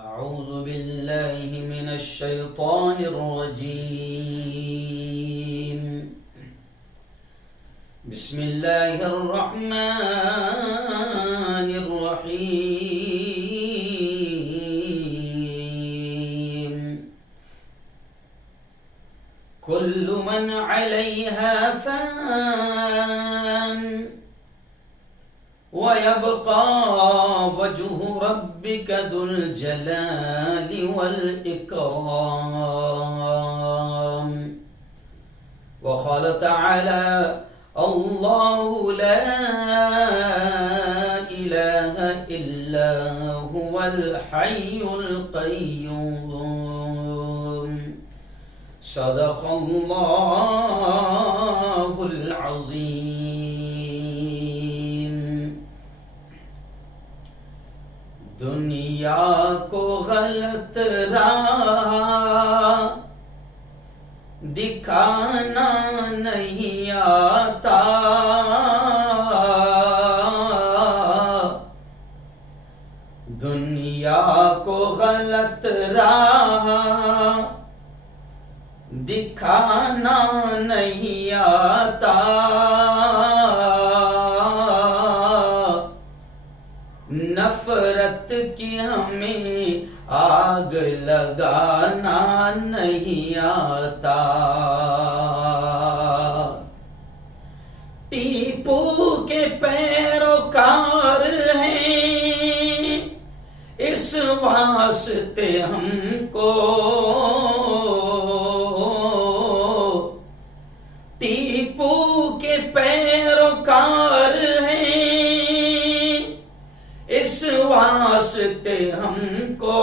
أعوذ بالله من الشيطان الرجيم. بسم الله الرحمن الرحيم. كل من عليها فان ويبقى وجه ربك ذو الجلال والإكرام. وقال تعالى: الله لا إله إلا هو الحي القيوم. صدق الله العظيم. دنیا کو غلط راہ دکھانا نہیں آتا، دنیا کو غلط راہ دکھانا نہیں آتا، نفرت کی ہمیں آگ لگانا نہیں آتا۔ ٹیپو کے پیروکار ہیں، اس واسطے ہم کو ٹیپو کے پیروکار ہیں، اس واسطے ہم کو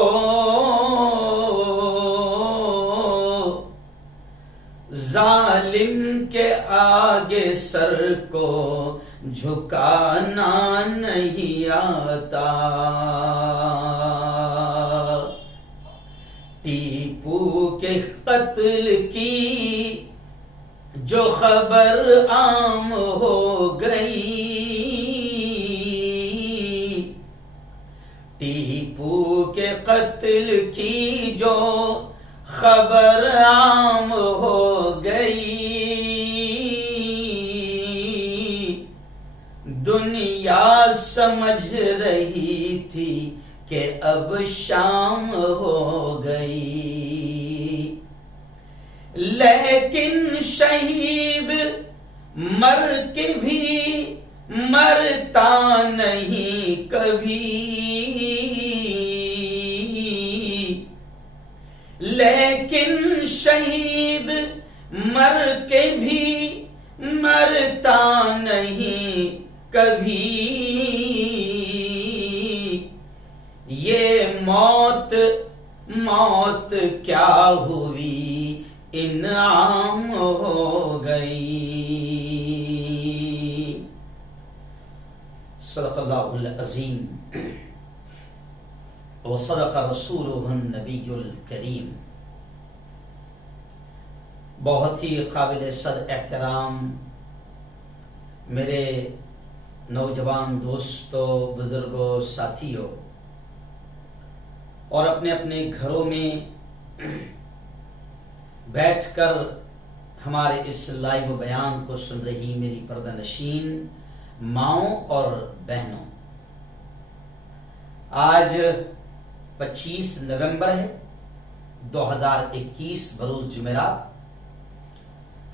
ظالم کے آگے سر کو جھکانا نہیں آتا۔ ٹیپو کے قتل کی جو خبر عام ہو گئی، ٹیپو کے قتل کی جو خبر عام ہو گئی، دنیا سمجھ رہی تھی کہ اب شام ہو گئی، لیکن شہید مر کے بھی مرتا نہیں کبھی، لیکن شہید مر کے بھی مرتا نہیں کبھی، یہ موت کیا ہوئی انعام ہو گئی۔ صدق اللہ العظیم وصدق رسولہ النبی الکریم۔ بہت ہی قابل صد احترام میرے نوجوان دوستوں، بزرگوں، ساتھیوں، اور اپنے اپنے گھروں میں بیٹھ کر ہمارے اس لائیو بیان کو سن رہی میری پردہ نشین ماؤں اور بہنوں، آج 25 نومبر ہے 2021 بروز جمعرات۔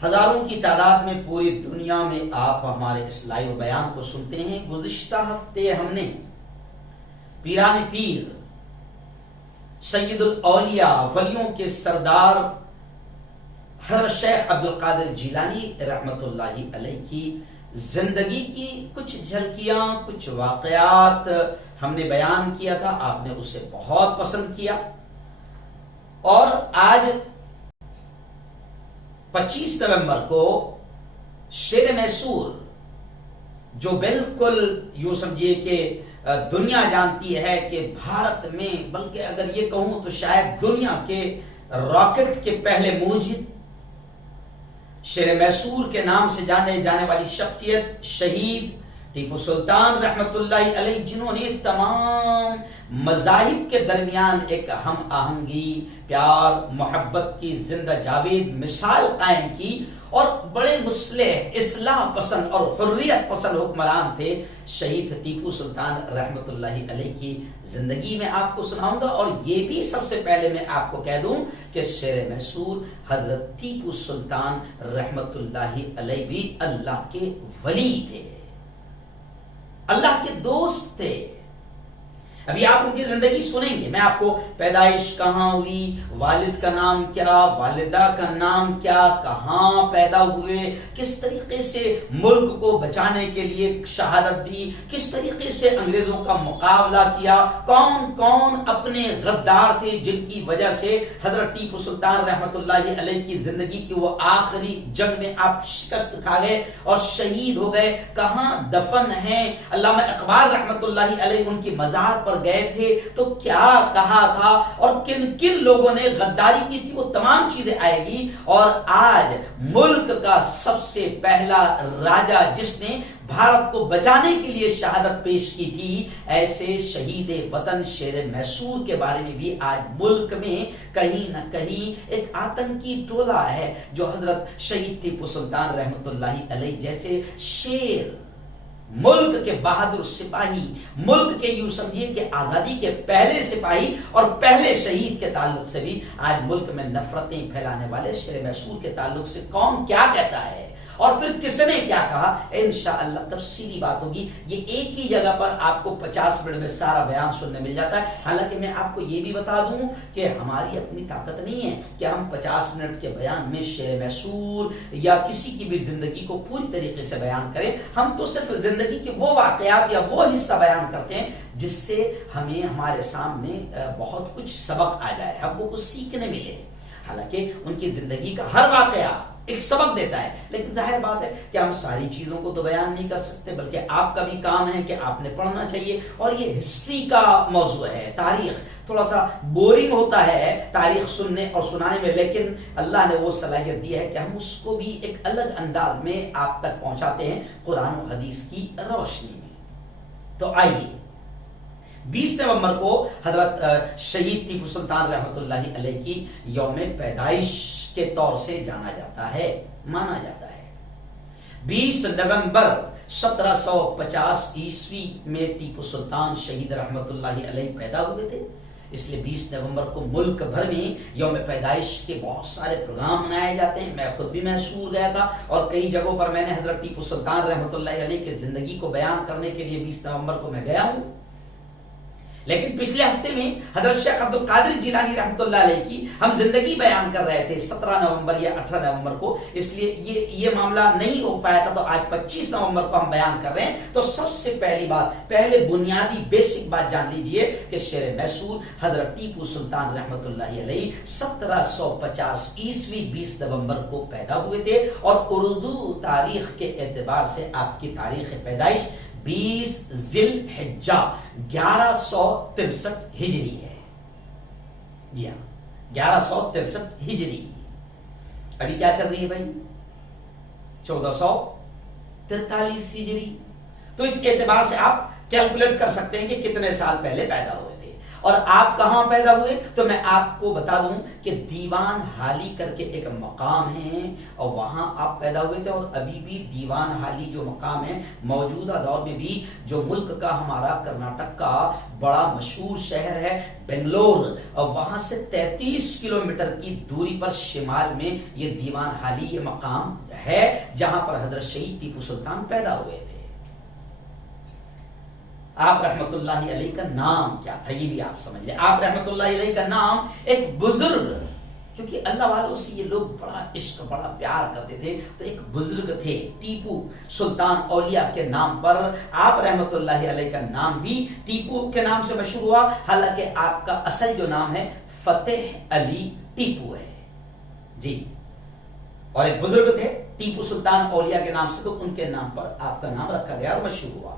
ہزاروں کی تعداد میں پوری دنیا میں آپ ہمارے اس لائیو بیان کو سنتے ہیں۔ گزشتہ ہفتے ہم نے پیران پیر سید الاولیاء ولیوں کے سردار حضرت شیخ عبدالقادر جیلانی رحمت اللہ علیہ کی زندگی کی کچھ جھلکیاں، کچھ واقعات ہم نے بیان کیا تھا، آپ نے اسے بہت پسند کیا، اور آج 25 نومبر کو شیر میسور، جو بالکل یوں سمجھیے کہ دنیا جانتی ہے کہ بھارت میں، بلکہ اگر یہ کہوں تو شاید دنیا کے راکٹ کے پہلے موجد، شیر میسور کے نام سے جانے والی شخصیت، شہید ٹیپو سلطان رحمت اللہ علیہ جنہوں نے تمام مذاہب کے درمیان ایک ہم آہنگی، پیار، محبت کی زندہ جاوید مثال قائم کی اور بڑے مصلح، اصلاح پسند اور حریت پسند حکمران تھے، شہید ٹیپو سلطان رحمت اللہ علیہ کی زندگی میں آپ کو سناؤں گا۔ اور یہ بھی سب سے پہلے میں آپ کو کہہ دوں کہ شیر محصور حضرت ٹیپو سلطان رحمت اللہ علیہ بھی اللہ کے ولی تھے، اللہ کے دوست تھے۔ ابھی آپ ان کی زندگی سنیں گے، میں آپ کو پیدائش کہاں ہوئی، والد کا نام کیا، والدہ کا نام کیا، کہاں پیدا ہوئے، کس طریقے سے ملک کو بچانے کے لیے شہادت دی، کس طریقے سے انگریزوں کا مقابلہ کیا، کون کون اپنے غدار تھے جن کی وجہ سے حضرت ٹیپو سلطان رحمت اللہ علیہ کی زندگی کی وہ آخری جنگ میں آپ شکست کھا گئے اور شہید ہو گئے، کہاں دفن ہیں۔ علامہ اقبال رحمت اللہ علیہ ان کی مزار پر گئے تھے تو کیا کہا تھا اور کن کن لوگوں نے غداری کی تھی، وہ تمام چیزیں آئے گی۔ اور آج ملک کا سب سے پہلا راجا جس نے بھارت کو بچانے کے لیے شہادت پیش کی تھی، ایسے شہید وطن شیر محصور کے بارے میں بھی آج ملک میں کہیں نہ کہیں ایک آتنکی ٹولہ ہے جو حضرت شہید ٹیپو سلطان رحمت اللہ علیہ جیسے شیر، ملک کے بہادر سپاہی، ملک کے یوں سمجھیے کہ آزادی کے پہلے سپاہی اور پہلے شہید کے تعلق سے بھی آج ملک میں نفرتیں پھیلانے والے شیر محصور کے تعلق سے کون کیا کہتا ہے اور پھر کس نے کیا کہا، انشاءاللہ تفصیلی بات ہوگی۔ یہ ایک ہی جگہ پر آپ کو 50 منٹ میں سارا بیان سننے مل جاتا ہے۔ حالانکہ میں آپ کو یہ بھی بتا دوں کہ ہماری اپنی طاقت نہیں ہے کہ ہم 50 منٹ کے بیان میں شیر محصور یا کسی کی بھی زندگی کو پوری طریقے سے بیان کریں۔ ہم تو صرف زندگی کے وہ واقعات یا وہ حصہ بیان کرتے ہیں جس سے ہمیں ہمارے سامنے بہت کچھ سبق آ جائے، ہم کو کچھ سیکھنے ملے۔ حالانکہ ان کی زندگی کا ہر واقعہ ایک سبق دیتا ہے، لیکن ظاہر بات ہے کہ ہم ساری چیزوں کو تو بیان نہیں کر سکتے، بلکہ آپ کا بھی کام ہے کہ آپ نے پڑھنا چاہیے۔ اور یہ ہسٹری کا موضوع ہے، تاریخ تھوڑا سا بورنگ ہوتا ہے تاریخ سننے اور سنانے میں، لیکن اللہ نے وہ صلاحیت دی ہے کہ ہم اس کو بھی ایک الگ انداز میں آپ تک پہنچاتے ہیں قرآن و حدیث کی روشنی میں۔ تو آئیے 20 نومبر کو حضرت شہید ٹیپو سلطان رحمت اللہ علیہ کی یوم پیدائش کے طور سے جانا جاتا ہے، مانا جاتا ہے۔ 20 نومبر 1750 عیسوی میں ٹیپو سلطان شہید رحمت اللہ علیہ پیدا ہوئے تھے، اس لیے 20 نومبر کو ملک بھر میں یوم پیدائش کے بہت سارے پروگرام منائے جاتے ہیں۔ میں خود بھی محصور گیا تھا اور کئی جگہوں پر میں نے حضرت ٹیپو سلطان رحمت اللہ علیہ کی زندگی کو بیان کرنے کے لیے 20 نومبر کو میں گیا ہوں۔ لیکن پچھلے ہفتے میں حضرت شیخ عبد القادر جیلانی رحمۃ اللہ علیہ کی ہم زندگی بیان کر رہے تھے 17 نومبر یا 18 نومبر کو، اس لیے یہ معاملہ نہیں ہو پایا تھا، تو آج 25 نومبر کو ہم بیان کر رہے ہیں۔ تو سب سے پہلی بات، پہلے بنیادی بیسک بات جان لیجئے کہ شیر محصور حضرت ٹیپو سلطان رحمت اللہ علیہ 1750 عیسوی 20 نومبر کو پیدا ہوئے تھے، اور اردو تاریخ کے اعتبار سے آپ کی تاریخ پیدائش 20 ذی الحجہ 1163 ہجری ہے۔ جی ہاں، 1163 ہجری۔ ابھی کیا چل رہی ہے بھائی؟ 1443 ہجری۔ تو اس اعتبار سے آپ کیلکولیٹ کر سکتے ہیں کہ کتنے سال پہلے پیدا ہوئے تھے۔ اور آپ کہاں پیدا ہوئے؟ تو میں آپ کو بتا دوں کہ دیوان حالی کر کے ایک مقام ہے اور وہاں آپ پیدا ہوئے تھے، اور ابھی بھی دیوان حالی جو مقام ہے موجودہ دور میں بھی جو ملک کا ہمارا کرناٹک کا بڑا مشہور شہر ہے بنگلور، اور وہاں سے 33 کلومیٹر کی دوری پر شمال میں یہ دیوان حالی یہ مقام ہے جہاں پر حضرت شہید ٹیپو سلطان پیدا ہوئے تھے۔ آپ رحمت اللہ علیہ کا نام کیا تھا یہ بھی آپ سمجھ لیں۔ آپ رحمت اللہ علیہ کا نام ایک بزرگ، کیونکہ اللہ والوں سے یہ لوگ بڑا عشق بڑا پیار کرتے تھے، تو ایک بزرگ تھے ٹیپو سلطان اولیاء کے نام پر آپ رحمت اللہ علیہ کا نام بھی ٹیپو کے نام سے مشہور ہوا، حالانکہ آپ کا اصل جو نام ہے فتح علی ٹیپو ہے جی، اور ایک بزرگ تھے ٹیپو سلطان اولیاء کے نام سے، تو ان کے نام پر آپ کا نام رکھا گیا اور مشہور ہوا۔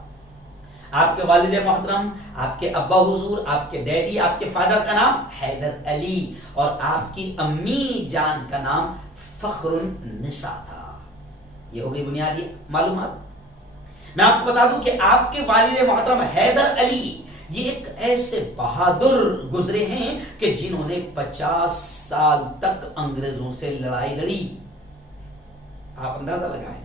آپ کے والد محترم، آپ کے ابا حضور، آپ کے ڈیڈی، آپ کے فادر کا نام حیدر علی، اور آپ کی امی جان کا نام فخر النساء تھا۔ یہ ہو گئی بنیادی معلومات۔ میں آپ کو بتا دوں کہ آپ کے والد محترم حیدر علی یہ ایک ایسے بہادر گزرے ہیں کہ جنہوں نے 50 سال تک انگریزوں سے لڑائی لڑی. آپ اندازہ لگائیں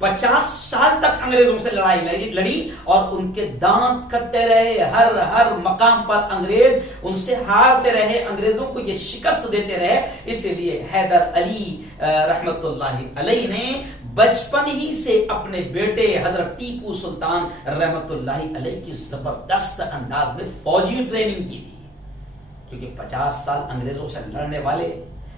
50 سال تک انگریزوں سے لڑائی لڑی اور ان کے دانت کٹتے رہے. ہر مقام پر انگریز ان سے ہارتے رہے, انگریزوں کو یہ شکست دیتے رہے. اسی لیے حیدر علی رحمت اللہ علیہ نے بچپن ہی سے اپنے بیٹے حضرت ٹیپو سلطان رحمت اللہ علیہ کی زبردست انداز میں فوجی ٹریننگ کی تھی, کیونکہ 50 سال انگریزوں سے لڑنے والے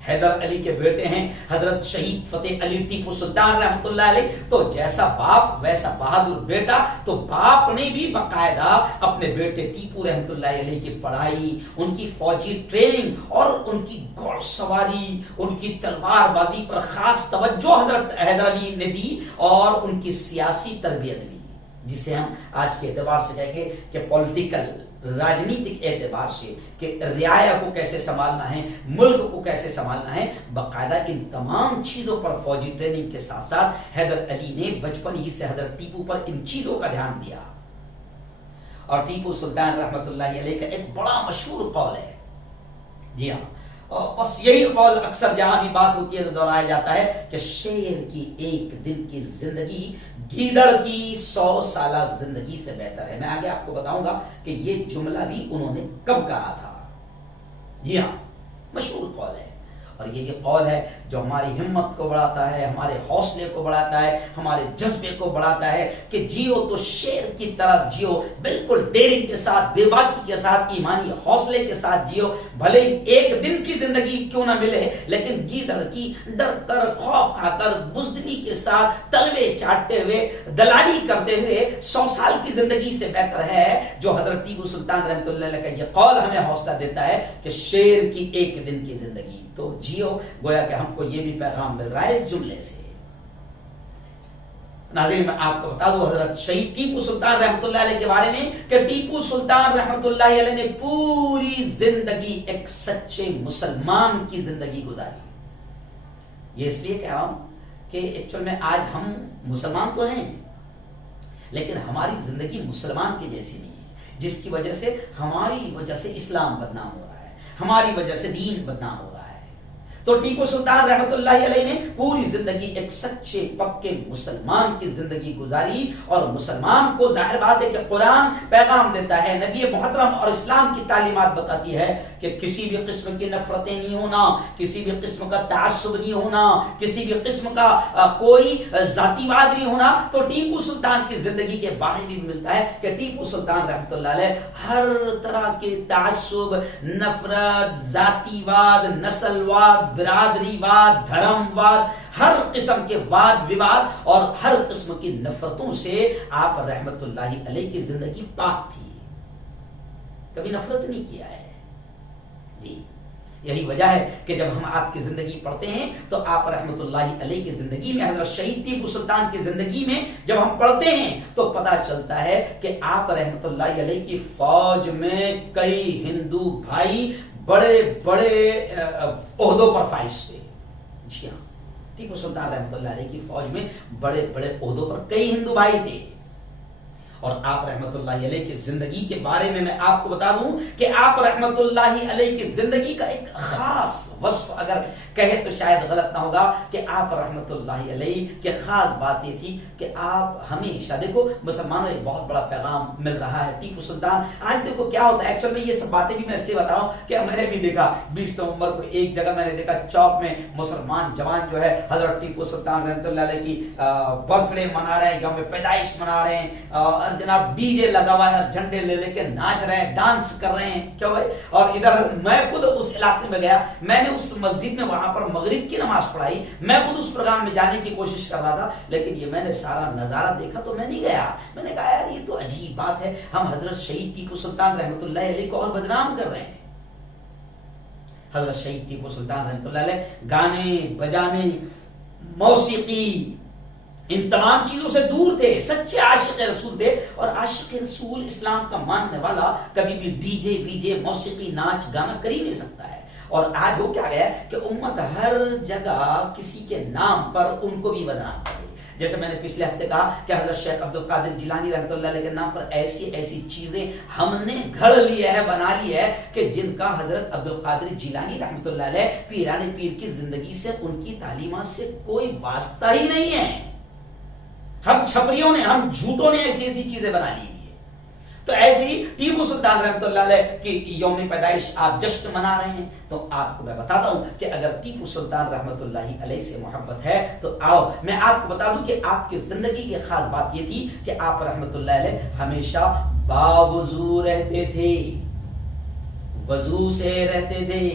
حیدر علی کے بیٹے ہیں حضرت شہید فتح علی ٹیپو سلطان رحمت اللہ علیہ. تو جیسا باپ ویسا بہادر بیٹا. تو باپ نے بھی باقاعدہ اپنے بیٹے ٹیپو رحمت اللہ علیہ کی پڑھائی, ان کی فوجی ٹریننگ اور ان کی گھوڑ سواری, ان کی تلوار بازی پر خاص توجہ حضرت حیدر علی نے دی, اور ان کی سیاسی تربیت بھی, جسے ہم آج کے اعتبار سے کہیں گے کہ پولیٹیکل راجنیتک اعتبار سے کہ رعایا کو کیسے سنبھالنا ہے, ملک کو کیسے سنبھالنا ہے. باقاعدہ ان تمام چیزوں پر فوجی ٹریننگ کے ساتھ ساتھ حیدر علی نے بچپن ہی سے حضرت ٹیپو پر ان چیزوں کا دھیان دیا. اور ٹیپو سلطان رحمت اللہ علیہ کا ایک بڑا مشہور قول ہے, جی ہاں, بس یہی قول اکثر جہاں بھی بات ہوتی ہے تو دہرایا جاتا ہے کہ شیر کی ایک دن کی زندگی گیدڑ کی 100 سالہ زندگی سے بہتر ہے. میں آگے آپ کو بتاؤں گا کہ یہ جملہ بھی انہوں نے کب کہا تھا. جی ہاں, مشہور قول ہے, اور یہ قول ہے جو ہماری ہمت کو بڑھاتا ہے, ہمارے حوصلے کو بڑھاتا ہے, ہمارے جذبے کو بڑھاتا ہے کہ جیو تو شیر کی طرح جیو, بالکل ڈیرنگ کے ساتھ, بے باکی کے ساتھ, ایمانی حوصلے کے ساتھ جیو. بھلے ایک دن کی زندگی کیوں نہ ملے, لیکن گیدڑ کی ڈر کر, خوف کھا کر, بزدلی کے ساتھ, تلوے چاٹتے ہوئے, دلالی کرتے ہوئے 100 سال کی زندگی سے بہتر ہے. جو حضرت ٹیپو سلطان رحمۃ اللہ علیہ کا یہ قول ہمیں حوصلہ دیتا ہے کہ شیر کی ایک دن کی زندگی تو جیو. گویا کہ ہم کو یہ بھی پیغام مل رہا ہے اس جملے سے. ناظرین, میں آپ کو بتا دوں حضرت شہید ٹیپو سلطان رحمت اللہ علیہ کے بارے میں کہ ٹیپو سلطان رحمت اللہ علیہ نے پوری زندگی ایک سچے مسلمان کی زندگی گزاری. یہ اس لیے کہہ رہا ہوں کہ ایکچوئل میں آج ہم مسلمان تو ہیں, لیکن ہماری زندگی مسلمان کی جیسی نہیں ہے, جس کی وجہ سے ہماری وجہ سے اسلام بدنام ہو رہا ہے, ہماری وجہ سے دین بدنام ہو رہا ہے. تو ٹیپو سلطان رحمت اللہ علیہ نے پوری زندگی ایک سچے پکے مسلمان کی زندگی گزاری. اور مسلمان کو ظاہر بات ہے کہ قرآن پیغام دیتا ہے, نبی محترم اور اسلام کی تعلیمات بتاتی ہے کہ کسی بھی قسم کی نفرتیں نہیں ہونا, کسی بھی قسم کا تعصب نہیں ہونا, کسی بھی قسم کا کوئی ذاتی واد نہیں ہونا. تو ٹیپو سلطان کی زندگی کے بارے میں بھی ملتا ہے کہ ٹیپو سلطان رحمت اللہ علیہ ہر طرح کے تعصب, نفرت, ذاتی واد, نسل واد, برادری واد, دھرم واد, ہر قسم کے واد وواد اور ہر قسم کی نفرتوں سے آپ رحمت اللہ علیہ کی زندگی پاک تھی, کبھی نفرت نہیں کیا ہے. جی, یہی وجہ ہے کہ جب ہم آپ کی زندگی پڑھتے ہیں تو آپ رحمت اللہ علیہ کی زندگی میں, حضرت شہید ٹیپو سلطان کی زندگی میں جب ہم پڑھتے ہیں تو پتا چلتا ہے کہ آپ رحمت اللہ علیہ کی فوج میں کئی ہندو بھائی بڑے بڑے عہدوں پر فائز تھے. جی ہاں, ٹیپو سلطان رحمت اللہ علیہ کی فوج میں بڑے بڑے عہدوں پر کئی ہندو بھائی تھے. اور آپ رحمت اللہ علیہ کی زندگی کے بارے میں آپ کو بتا دوں کہ آپ رحمت اللہ علیہ کی زندگی کا ایک خاص وصف اگر کہے تو شاید غلط نہ ہوگا کہ آپ رحمت اللہ علیہ کی خاص بات یہ تھی کہ آپ ہمیشہ, دیکھو مسلمانوں ایک بہت بڑا پیغام مل رہا ہے. ٹیپو سلطان آج دیکھو کیا ہوتا ہے, ایکچوئل میں یہ سب باتیں بھی میں اس لیے بتا رہا ہوں کہ میں نے بھی دیکھا 20 نومبر کو ایک جگہ میں نے دیکھا چوک میں مسلمان جوان جو ہے حضرت ٹیپو سلطان رحمت اللہ علیہ کی برتھ ڈے منا رہے ہیں, یوم پیدائش منا رہے ہیں, اور جناب ڈی جے لگا ہوا ہے, جھنڈے لے لے کے ناچ رہے ہیں, ڈانس کر رہے ہیں. کیوں بھائی؟ اور ادھر میں خود اس علاقے میں گیا, میں نے اس مسجد میں وہاں پر مغرب کی نماز پڑھائی, میں خود اس پروگرام میں جانے کی کوشش کر رہا تھا, لیکن یہ میں نے سارا نظارہ دیکھا تو میں نہیں گیا. میں نے کہا یار یہ تو عجیب بات ہے, ہم حضرت شہید ٹیپو سلطان رحمت اللہ علیہ کو اور بدنام کر رہے ہیں. حضرت شہید ٹیپو سلطان رحمت اللہ علیہ گانے بجانے, موسیقی, ان تمام چیزوں سے دور تھے, سچے عاشق رسول تھے. اور عاشق رسول اسلام کا ماننے والا کبھی بھی ڈی جے وی جے, موسیقی, ناچ گانا کر ہی نہیں سکتا ہے. اور آج ہو کیا گیا کہ امت ہر جگہ کسی کے نام پر ان کو بھی بدنام کرے. جیسے میں نے پچھلے ہفتے کہا کہ حضرت شیخ عبد القادر جیلانی رحمۃ اللہ علیہ کے نام پر ایسی ایسی چیزیں ہم نے گھڑ لی ہے، بنا لی ہے کہ جن کا حضرت عبد القادر جیلانی رحمۃ اللہ علیہ پیران پیر کی زندگی سے، ان کی تعلیمات سے کوئی واسطہ ہی نہیں ہے۔ ہم چھپریوں نے، ہم جھوٹوں نے ایسی ایسی چیزیں بنا لی۔ تو ایسی ٹیپو سلطان رحمۃ اللہ علیہ کی یوم پیدائش آپ جشن منا رہے ہیں، تو آپ کو میں بتاتا ہوں کہ اگر ٹیپو سلطان رحمۃ اللہ علیہ سے محبت ہے تو آؤ میں آپ کو بتا دوں کہ آپ کی زندگی کی خاص بات یہ تھی کہ آپ رحمۃ اللہ علیہ ہمیشہ باوضو رہتے تھے، وضو سے رہتے تھے۔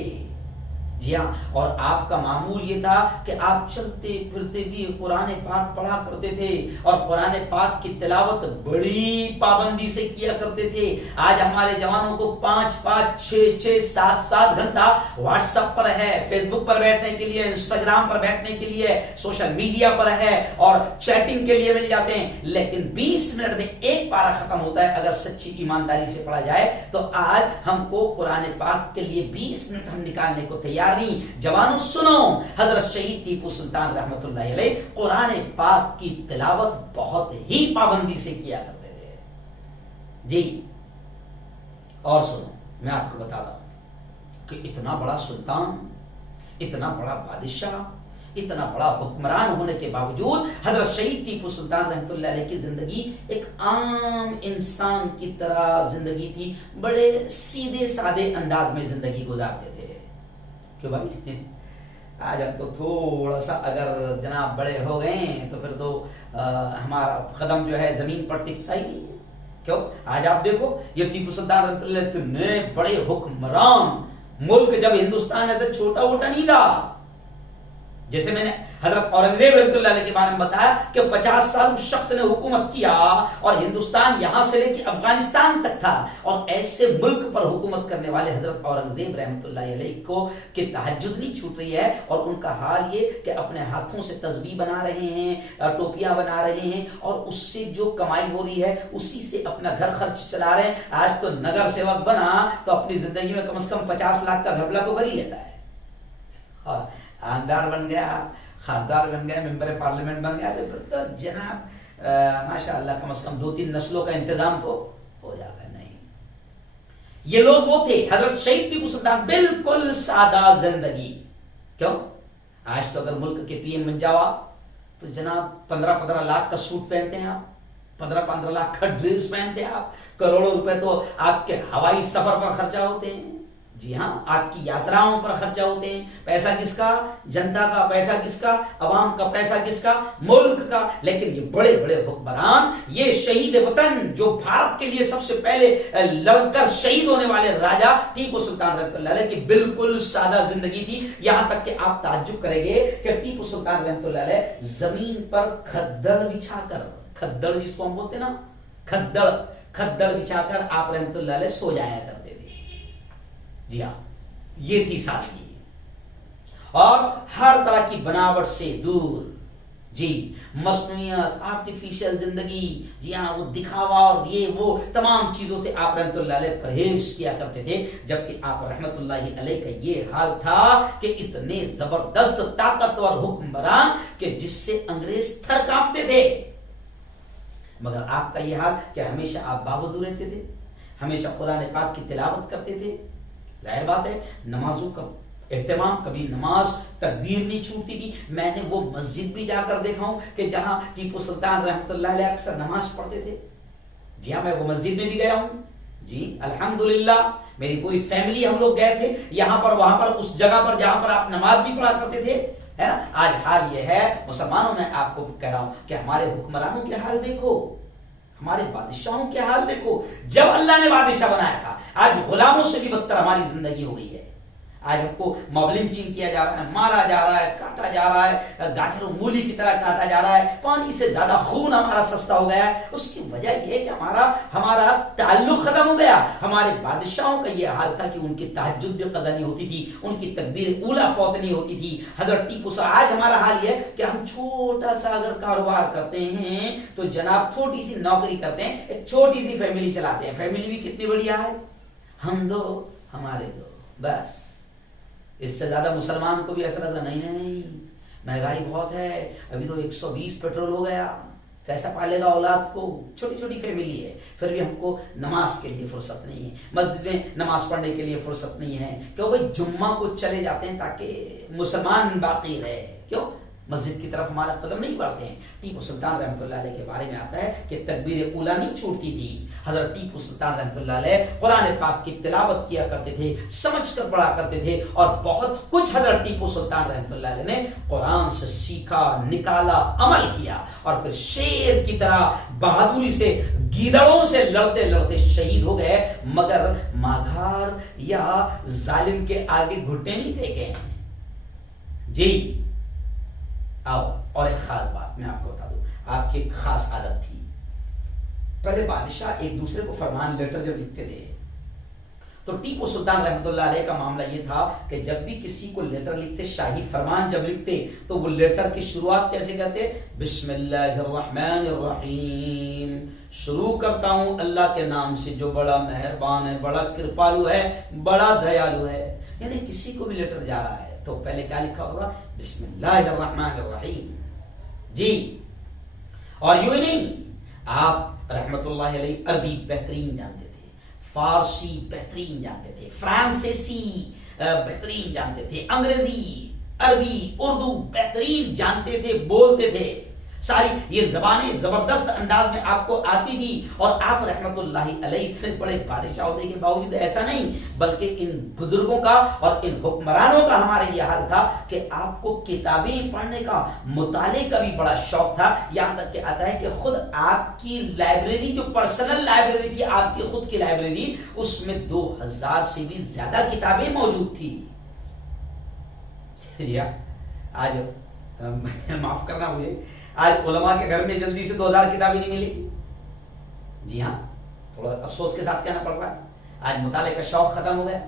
جی ہاں، اور آپ کا معمول یہ تھا کہ آپ چلتے پھرتے بھی قرآن پاک پڑھا کرتے تھے، اور قرآن پاک کی تلاوت بڑی پابندی سے کیا کرتے تھے۔ آج ہمارے جوانوں کو 5-5 6-6 7-7 گھنٹہ واٹس ایپ پر ہے، فیس بک پر بیٹھنے کے لیے، انسٹاگرام پر بیٹھنے کے لیے، سوشل میڈیا پر ہے اور چیٹنگ کے لیے مل جاتے ہیں، لیکن 20 منٹ میں ایک پارہ ختم ہوتا ہے اگر سچی ایمانداری سے پڑھا جائے تو۔ آج ہم کو قرآن پاک کے لیے 20 منٹ ہم نکالنے کو تیار نہیں۔ جوانوں سنو، حضرت شہید ٹیپو سلطان رحمۃ اللہ علیہ قرآن پاک کی تلاوت بہت ہی پابندی سے کیا کرتے تھے۔ جی اور سنو، میں آپ کو بتا دوں کہ اتنا بڑا سلطان، اتنا بڑا بادشاہ، اتنا بڑا حکمران ہونے کے باوجود حضرت شہید ٹیپو سلطان رحمۃ اللہ علیہ کی زندگی ایک عام انسان کی طرح زندگی تھی، بڑے سیدھے سادے انداز میں زندگی گزارتے تھے۔ کہ بھائی آج ہم تو تھوڑا سا اگر جناب بڑے ہو گئے تو پھر تو ہمارا قدم جو ہے زمین پر ٹکتا ہی نہیں ہے۔ کیوں؟ آج آپ دیکھو یہ ٹیپو سلطان رحمۃ اللہ اتنے بڑے حکمران، ملک جب ہندوستان ایسے چھوٹا موٹا نہیں تھا، جیسے میں نے حضرت اورنگزیب رحمۃ اللہ علیہ کے بارے میں بتایا کہ 50 سال اس شخص نے حکومت کیا اور ہندوستان یہاں سے لے کے افغانستان تک تھا، اور ایسے ملک پر حکومت کرنے والے حضرت اورنگزیب رحمۃ اللہ علیہ کو کہ تہجد نہیں چھوٹ رہی ہے، اور ان کا حال یہ کہ اپنے ہاتھوں سے تسبیح بنا رہے ہیں، ٹوپیاں بنا رہے ہیں، اور اس سے جو کمائی ہو رہی ہے اسی سے اپنا گھر خرچ چلا رہے ہیں۔ آج تو نگر سیوک بنا تو اپنی زندگی میں کم از کم 50 لاکھ کا گھپلا تو کر ہی لیتا ہے، اور آمدار بن گیا، خاصدار بن گیا، ممبر پارلیمنٹ بن گیا، تو جناب ماشاءاللہ کم از کم 2-3 نسلوں کا انتظام تو ہو جاتا ہے۔ نہیں، یہ لوگ وہ تھے، حضرت شہید ٹیپو سلطان بالکل سادہ زندگی۔ کیوں؟ آج تو اگر ملک کے پی ایم بن جاؤ تو جناب 15-15 لاکھ کا سوٹ پہنتے ہیں آپ، 15-15 لاکھ کا ڈریس پہنتے ہیں آپ، کروڑوں روپے تو آپ کے ہوائی سفر پر خرچہ ہوتے ہیں۔ جی ہاں، آپ کی یاتراؤں پر خرچہ ہوتے ہیں۔ پیسہ کس کا؟ جنتا کا۔ پیسہ کس کا؟ عوام کا۔ پیسہ کس کا؟ ملک کا۔ لیکن یہ بڑے بڑے حکمران، یہ شہید وطن جو بھارت کے لیے سب سے پہلے لڑ کر شہید ہونے والے راجا ٹیپو سلطان رحمۃ اللہ علیہ کی بالکل سادہ زندگی تھی، یہاں تک کہ آپ تعجب کریں گے کہ ٹیپو سلطان رحمۃ اللہ علیہ زمین پر کھدڑ بچھا کر، کھدڑ جس کو ہم بولتے ہیں نا، کھدڑ بچھا کر آپ رحمۃ اللہ علیہ سو جایا کرتے تھے۔ جی ہاں، یہ تھی سادگی، اور ہر طرح کی بناوٹ سے دور۔ جی، مصنوعیت، آرٹیفیشل زندگی، جی ہاں، وہ دکھاوا اور یہ وہ تمام چیزوں سے آپ رحمت اللہ علیہ پرہیز کیا کرتے تھے، جبکہ آپ رحمت اللہ علیہ کا یہ حال تھا کہ اتنے زبردست طاقتور حکمران کہ جس سے انگریز تھر کانپتے تھے، مگر آپ کا یہ حال کہ ہمیشہ آپ باوضو رہتے تھے، ہمیشہ قرآن پاک کی تلاوت کرتے تھے۔ ظاہر بات ہے نمازوں کا اہتمام، کبھی نماز تکبیر نہیں چھوٹتی تھی۔ میں نے وہ مسجد بھی جا کر دیکھا ہوں کہ جہاں ٹیپو سلطان رحمۃ اللہ علیہ اکثر نماز پڑھتے تھے۔ جی ہاں، میں وہ مسجد میں بھی گیا ہوں، جی الحمدللہ، میری پوری فیملی ہم لوگ گئے تھے یہاں پر، وہاں پر، اس جگہ پر جہاں پر آپ نماز بھی پڑھا کرتے تھے، ہے نا۔ آج حال یہ ہے مسلمانوں، میں آپ کو کہہ رہا ہوں کہ ہمارے حکمرانوں کے حال دیکھو، ہمارے بادشاہوں کے حال دیکھو۔ جب اللہ نے بادشاہ بنایا تھا، آج غلاموں سے بھی بدتر ہماری زندگی ہو گئی ہے۔ آج ہم کو موب لنچنگ کیا جا رہا ہے، مارا جا رہا ہے، کاٹا جا رہا ہے، گاجر و مولی کی طرح کاٹا جا رہا ہے، پانی سے زیادہ خون ہمارا سستا ہو گیا ہے۔ اس کی وجہ یہ ہے کہ ہمارا تعلق ختم ہو گیا۔ ہمارے بادشاہوں کا یہ حال تھا کہ ان کی تہجد بھی قضا نہیں ہوتی تھی، ان کی تکبیر اولیٰ فوت نہیں ہوتی تھی۔ حضرت ٹیپو صاحب، آج ہمارا حال یہ ہے کہ ہم چھوٹا سا اگر کاروبار کرتے ہیں تو جناب چھوٹی سی نوکری کرتے ہیں، ایک چھوٹی سی فیملی چلاتے ہیں، فیملی بھی کتنی بڑھیا ہے، ہم دو ہمارے دو، بس۔ اس سے زیادہ مسلمان کو بھی ایسا لگ رہا نہیں، مہنگائی بہت ہے، ابھی تو 120 پیٹرول ہو گیا، کیسا پالے گا اولاد کو؟ چھوٹی چھوٹی فیملی ہے، پھر بھی ہم کو نماز کے لیے فرصت نہیں ہے، مسجد میں نماز پڑھنے کے لیے فرصت نہیں ہے، کیوں بھائی جمعہ کو چلے جاتے ہیں تاکہ مسلمان باقی رہے، کیوں مسجد کی طرف ہمارا قدم نہیں بڑھتے ہیں۔ ٹیپو سلطان رحمۃ اللہ علیہ کے بارے میں آتا ہے کہ تکبیر اولیٰ نہیں چھوٹتی تھی، حضرت ٹیپو سلطان رحمۃ اللہ علیہ قرآن پاک کی تلاوت کیا کرتے تھے، سمجھ کر پڑھا کرتے تھے، اور بہت کچھ حضرت ٹیپو سلطان رحمۃ اللہ علیہ نے قرآن سے سیکھا، نکالا، عمل کیا، اور پھر شیر کی طرح بہادری سے گیدڑوں سے لڑتے لڑتے شہید ہو گئے، مگر ماگھار یا ظالم کے آگے گھٹنے نہیں ٹیکے ہیں۔ جی آؤ، اور ایک خاص بات میں آپ کو بتا دوں، آپ کی ایک خاص عادت تھی، پہلے بادشاہ ایک دوسرے کو فرمان لیٹر جب لکھتے تھے تو ٹیپو سلطان رحمۃ اللہ علیہ کا معاملہ یہ تھا کہ جب بھی کسی کو لیٹر لکھتے، شاہی فرمان جب لکھتے، تو وہ لیٹر کی شروعات کیسے کرتے؟ بسم اللہ الرحمن الرحیم، شروع کرتا ہوں اللہ کے نام سے جو بڑا مہربان ہے، بڑا کرپالو ہے، بڑا دیالو ہے۔ یعنی کسی کو بھی لیٹر جا رہا ہے تو پہلے کیا لکھا ہوگا؟ بسم اللہ الرحمن الرحیم۔ جی، اور یوں ہی نہیں، آپ رحمت اللہ علیہ عربی بہترین جانتے تھے، فارسی بہترین جانتے تھے، فرانسیسی بہترین جانتے تھے، انگریزی، عربی، اردو بہترین جانتے تھے، بولتے تھے، ساری یہ زبانیں زبردست انداز میں آپ کو آتی تھی، اور آپ رحمت اللہ علیہ اتنے بڑے بادشاہ ہونے کے باوجود ایسا نہیں، بلکہ ان بزرگوں کا اور ان حکمرانوں کا ہمارے یہ حال تھا کہ آپ کو کتابیں پڑھنے کا، مطالعے کا بھی بڑا شوق تھا، یہاں تک کہ آتا ہے کہ خود آپ کی لائبریری، جو پرسنل لائبریری تھی آپ کی خود کی لائبریری، اس میں 2000 سے بھی زیادہ کتابیں موجود تھی۔ آج معاف کرنا مجھے، آج علماء کے گھر میں جلدی سے 2000 کتابیں نہیں ملی۔ جی ہاں، تھوڑا افسوس کے ساتھ کہنا پڑ رہا ہے، آج مطالعے کا شوق ختم ہو گیا۔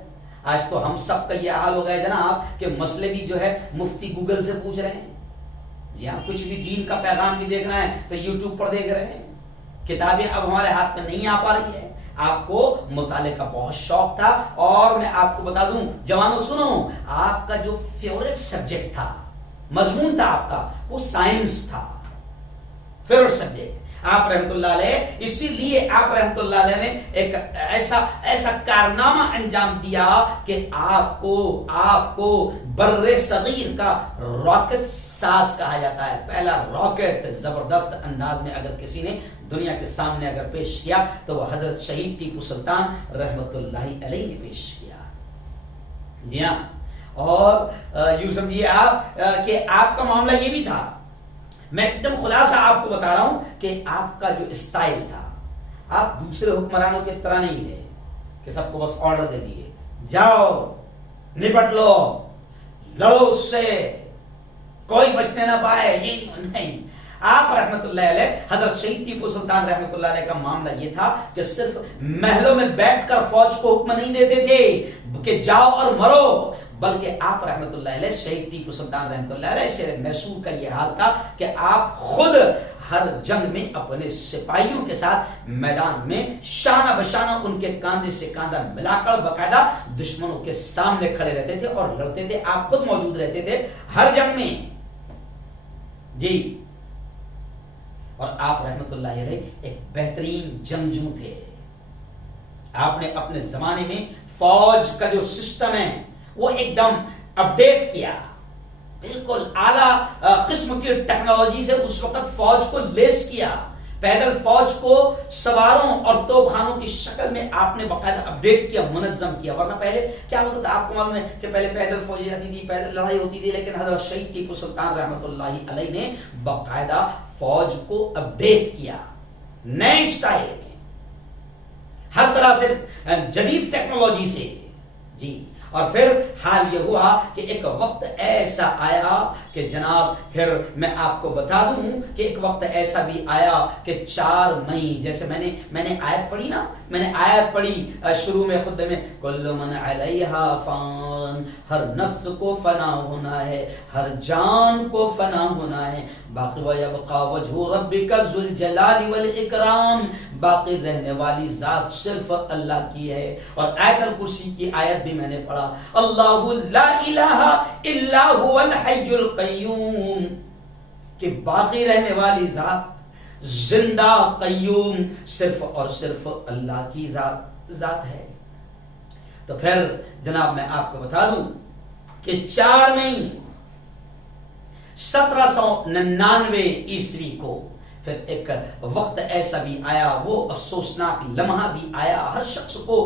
آج تو ہم سب کا یہ حال ہو گیا جناب کہ مسئلے بھی جو ہے مفتی گوگل سے پوچھ رہے ہیں۔ جی ہاں، کچھ بھی دین کا پیغام بھی دیکھنا ہے تو یوٹیوب پر دیکھ رہے ہیں، کتابیں اب ہمارے ہاتھ میں نہیں آ پا رہی ہے۔ آپ کو مطالعے کا بہت شوق تھا، اور میں آپ کو بتا دوں جوانوں سنو، آپ کا جو فیورٹ سبجیکٹ تھا، مضمون تھا آپ کا، وہ سائنس تھا، فیورٹ سبجیکٹ آپ رحمت اللہ علیہ۔ اسی لیے آپ رحمت اللہ علیہ نے ایک ایسا کارنامہ انجام دیا کہ آپ کو بر صغیر کا راکٹ ساز کہا جاتا ہے۔ پہلا راکٹ زبردست انداز میں اگر کسی نے دنیا کے سامنے اگر پیش کیا تو وہ حضرت شہید ٹیپو سلطان رحمت اللہ علیہ نے پیش کیا۔ جی ہاں، اور یوں سمجھیے آپ کہ آپ کا معاملہ یہ بھی تھا، میں ایک دم خلاصہ آپ کو بتا رہا ہوں کہ آپ کا جو اسٹائل تھا، آپ دوسرے حکمرانوں کی طرح نہیں تھے کہ سب کو بس آرڈر دے دیے، جاؤ نپٹ لو، لڑو اس سے، کوئی بچنے نہ پائے، یہ نہیں۔ آپ رحمت اللہ علیہ، حضرت شہید ٹیپو سلطان رحمت اللہ علیہ کا معاملہ یہ تھا کہ صرف محلوں میں بیٹھ کر فوج کو حکم نہیں دیتے تھے کہ جاؤ اور مرو، بلکہ آپ رحمت اللہ علیہ، شہید ٹیپو سلطان رحمت اللہ علیہ شیر میسور کا یہ حال تھا کہ آپ خود ہر جنگ میں اپنے سپاہیوں کے ساتھ میدان میں شانہ بشانہ ان کے کاندھے سے کاندھا ملا کر باقاعدہ دشمنوں کے سامنے کھڑے رہتے تھے اور لڑتے تھے، آپ خود موجود رہتے تھے ہر جنگ میں۔ جی، اور آپ رحمت اللہ علیہ ایک بہترین جنگجو تھے۔ آپ نے اپنے زمانے میں فوج کا جو سسٹم ہے وہ ایک دم اپڈیٹ کیا، بالکل اعلیٰ قسم کی ٹیکنالوجی سے اس وقت فوج کو لیس کیا، پیدل فوج کو سواروں اور توپ خانوں کی شکل میں آپ نے باقاعدہ اپڈیٹ کیا، منظم کیا۔ ورنہ پہلے کیا ہوتا تھا آپ کو معلوم ہے کہ پہلے پیدل فوجیں جاتی تھی، پیدل لڑائی ہوتی تھی، لیکن حضرت شہید ٹیپو سلطان رحمت اللہ علیہ نے باقاعدہ فوج کو اپڈیٹ کیا نئے سٹائل میں، ہر طرح سے جدید ٹیکنالوجی سے۔ جی، اور پھر حال یہ ہوا کہ ایک وقت ایسا آیا کہ جناب، پھر میں آپ کو بتا دوں کہ ایک وقت ایسا بھی آیا کہ 4 مئی، جیسے میں نے آیت پڑھی نا، میں نے آیت پڑھی شروع میں خطبے میں، کل من علیہا فان، ہر نفس کو فنا ہونا ہے، ہر جان کو فنا ہونا ہے، باقی وَيَبْقَى وَجْهُ رَبِّكَ ذُو الْجَلَالِ وَالْإِكْرَامِ، باقی رہنے والی ذات صرف اللہ کی ہے۔ اور آیت الکرسی کی آیت بھی میں نے پڑھا، اللہ لا الہ الا هو الحی القیوم، کہ باقی رہنے والی ذات زندہ قیوم صرف اور صرف اللہ کی ذات ہے۔ تو پھر جناب میں آپ کو بتا دوں کہ 4 مئی 1799 عیسوی کو پھر ایک وقت ایسا بھی آیا، وہ افسوسناک لمحہ بھی آیا، ہر شخص کو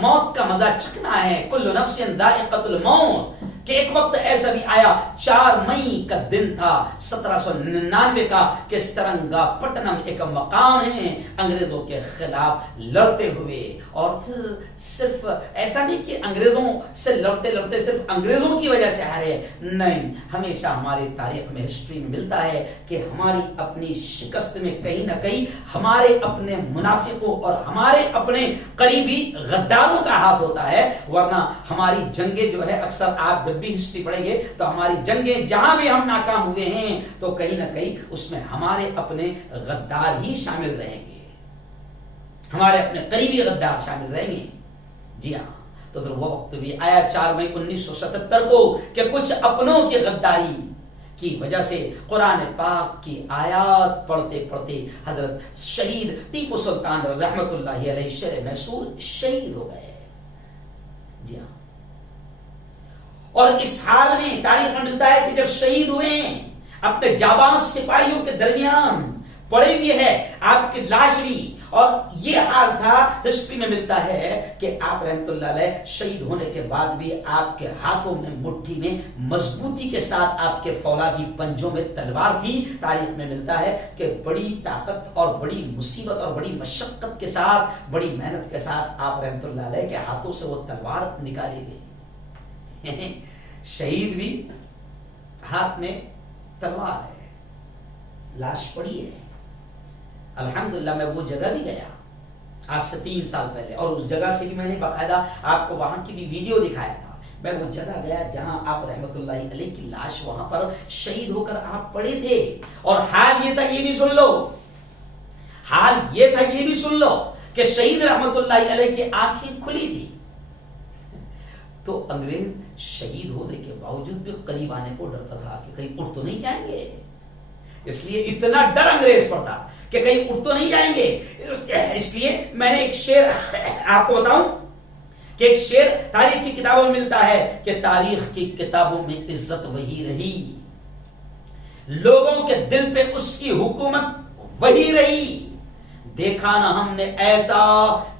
موت کا مزہ چکھنا ہے، کل نفس ذائقۃ الموت، کہ ایک وقت ایسا بھی آیا 4 مئی کا دن تھا 1799 کا، کہ سرنگا پٹنم ایک مقام ہے انگریزوں کے خلاف لڑتے ہوئے، اور پھر صرف ایسا نہیں کہ انگریزوں سے لڑتے لڑتے صرف انگریزوں کی وجہ سے ہارے، نہیں، ہمیشہ ہماری تاریخ میں ہسٹری میں ملتا ہے کہ ہماری اپنی شکست میں کہیں نہ کہیں ہمارے اپنے منافقوں اور ہمارے اپنے قریبی غداروں کا ہاتھ ہوتا ہے، ورنہ ہماری جنگیں جو ہے اکثر آپ جب بھی ہسٹری پڑھیں گے تو ہماری جنگیں جہاں بھی ہم ناکام ہوئے ہیں تو کہیں نہ کہیں اس میں ہمارے اپنے غدار ہی شامل رہیں گے، ہمارے اپنے قریبی غدار شامل رہیں گے۔ جی ہاں، تو پھر وہ وقت بھی آیا 4 مئی 1977 کو کہ کچھ اپنوں کی غداری کی وجہ سے قرآن پاک کی آیات پڑھتے پڑھتے حضرت شہید ٹیپو سلطان رحمت اللہ علیہ شرح میسور شہید ہو گئے۔ جی ہاں، اور اس حال میں تاریخ میں ملتا ہے کہ جب شہید ہوئے اپنے جاباز سپاہیوں کے درمیان پڑے ہوئے ہے آپ کی لاش بھی، اور یہ حال تھا، ہسٹری میں ملتا ہے کہ آپ رحمت اللہ علیہ شہید ہونے کے بعد بھی آپ کے ہاتھوں میں مٹھی میں مضبوطی کے ساتھ آپ کے فولادی پنجوں میں تلوار تھی۔ تاریخ میں ملتا ہے کہ بڑی طاقت اور بڑی مصیبت اور بڑی مشقت کے ساتھ، بڑی محنت کے ساتھ آپ رحمت اللہ علیہ کے ہاتھوں سے وہ تلوار نکالی گئی۔ شہید بھی ہاتھ میں تلوار ہے، لاش پڑی ہے۔ الحمدللہ میں وہ جگہ بھی گیا آج سے 3 سال پہلے، اور اس جگہ سے بھی میں نے باقاعدہ آپ کو وہاں کی بھی ویڈیو دکھایا تھا۔ میں وہ جگہ گیا جہاں آپ رحمت اللہ علیہ کی لاش وہاں پر شہید ہو کر آپ پڑے تھے، اور حال یہ تھا، یہ بھی سن لو، حال یہ تھا، یہ بھی سن لو کہ شہید رحمت اللہ علیہ کی آنکھیں کھلی تھی، تو انگریز شہید ہونے کے باوجود بھی قریب آنے کو ڈرتا تھا کہ کہیں اٹھ تو نہیں جائیں گے، اس لیے اتنا ڈر انگریز پر تھا کہ کہیں اٹھ تو نہیں جائیں گے۔ اس لیے میں نے ایک شعر آپ کو بتاؤں کہ ایک شعر تاریخ کی کتابوں میں ملتا ہے کہ تاریخ کی کتابوں میں عزت وہی رہی، لوگوں کے دل پہ اس کی حکومت وہی رہی، دیکھا نہ ہم نے ایسا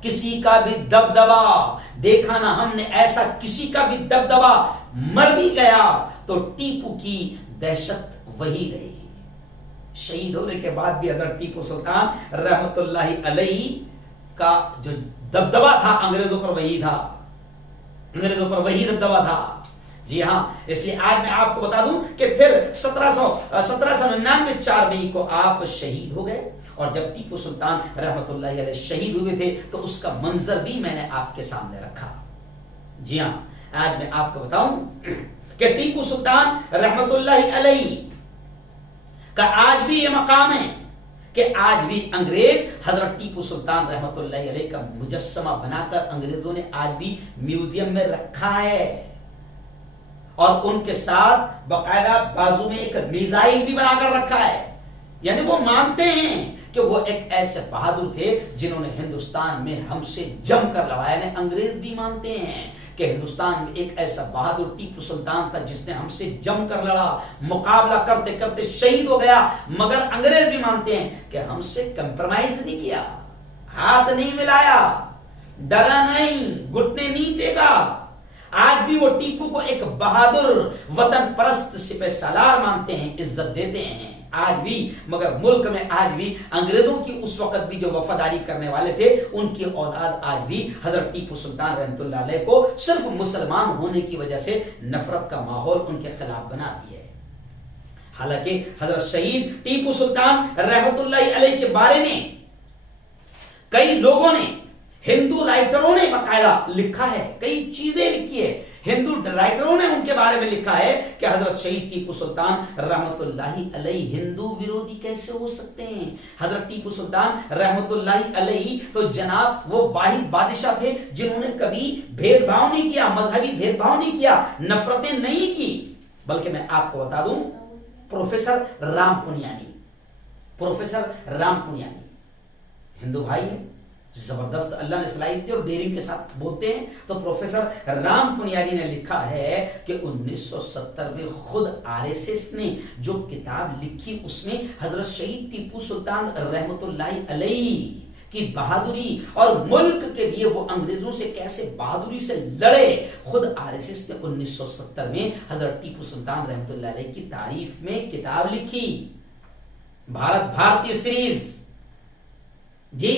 کسی کا بھی دبدبا، دیکھا نہ ہم نے ایسا کسی کا بھی دبدبا، مر بھی گیا تو ٹیپو کی دہشت وہی رہی۔ شہید ہونے کے بعد بھی حضرت ٹیپو سلطان رحمت اللہ علیہ کا جو دبدبا تھا انگریزوں پر وہی تھا، انگریزوں پر وہی دبدبا تھا۔ جی ہاں، اس لیے آج میں آپ کو بتا دوں کہ پھر 1799 4 مئی کو آپ شہید ہو گئے، اور جب ٹیپو سلطان رحمت اللہ علیہ شہید ہوئے تھے تو اس کا منظر بھی میں نے آپ کے سامنے رکھا۔ جی ہاں، آج میں آپ کو بتاؤں کہ ٹیپو سلطان رحمت اللہ علیہ کا آج بھی یہ مقام ہے کہ آج بھی انگریز حضرت ٹیپو سلطان رحمت اللہ علیہ کا مجسمہ بنا کر انگریزوں نے آج بھی میوزیم میں رکھا ہے، اور ان کے ساتھ باقاعدہ بازو میں ایک میزائل بھی بنا کر رکھا ہے، یعنی وہ مانتے ہیں کہ وہ ایک ایسے بہادر تھے جنہوں نے ہندوستان میں ہم سے جم کر لڑا، یعنی انگریز بھی مانتے ہیں کہ ہندوستان میں ایک ایسا بہادر ٹیپو سلطان تھا جس نے ہم سے جم کر لڑا، مقابلہ کرتے کرتے شہید ہو گیا، مگر انگریز بھی مانتے ہیں کہ ہم سے کمپرومائز نہیں کیا، ہاتھ نہیں ملایا، ڈرا نہیں، گھٹنے نہیں ٹیکا۔ آج بھی وہ ٹیپو کو ایک بہادر وطن پرست سپہ سالار مانتے ہیں، عزت دیتے ہیں آج بھی، مگر ملک میں آج بھی انگریزوں کی اس وقت بھی جو وفاداری کرنے والے تھے ان کی اولاد آج بھی حضرت ٹیپو سلطان رحمت اللہ علیہ کو صرف مسلمان ہونے کی وجہ سے نفرت کا ماحول ان کے خلاف بناتی ہے۔ حالانکہ حضرت شہید ٹیپو سلطان رحمت اللہ علیہ کے بارے میں کئی لوگوں نے، ہندو رائٹروں نے باقاعدہ لکھا ہے، کئی چیزیں لکھی ہے ہندو رائٹروں نے ان کے بارے میں لکھا ہے کہ حضرت شہید ٹیپو سلطان رحمت اللہ علیہ ہندو ویرودھی کیسے ہو سکتے ہیں؟ حضرت ٹیپو سلطان رحمت اللہ علیہ تو جناب وہ واحد بادشاہ تھے جنہوں نے کبھی بھید بھاؤ نہیں کیا، مذہبی بھید بھاؤ نہیں کیا، نفرتیں نہیں کی. بلکہ میں آپ کو بتا دوں، پروفیسر رام پنیانی ہندو بھائی ہے، زبردست اللہ نے صلاحیت دی اور ڈیرنگ کے ساتھ بولتے ہیں. تو پروفیسر رام پنیاری نے لکھا ہے کہ 1970 میں خود RSS نے جو کتاب لکھی اس میں حضرت شہید ٹیپو سلطان رحمت اللہ علیہ کی بہادری اور ملک کے لیے وہ انگریزوں سے کیسے بہادری سے لڑے، خود RSS نے 1970 میں حضرت ٹیپو سلطان رحمت اللہ علیہ کی تعریف میں کتاب لکھی، بھارت بھارتی سیریز جی.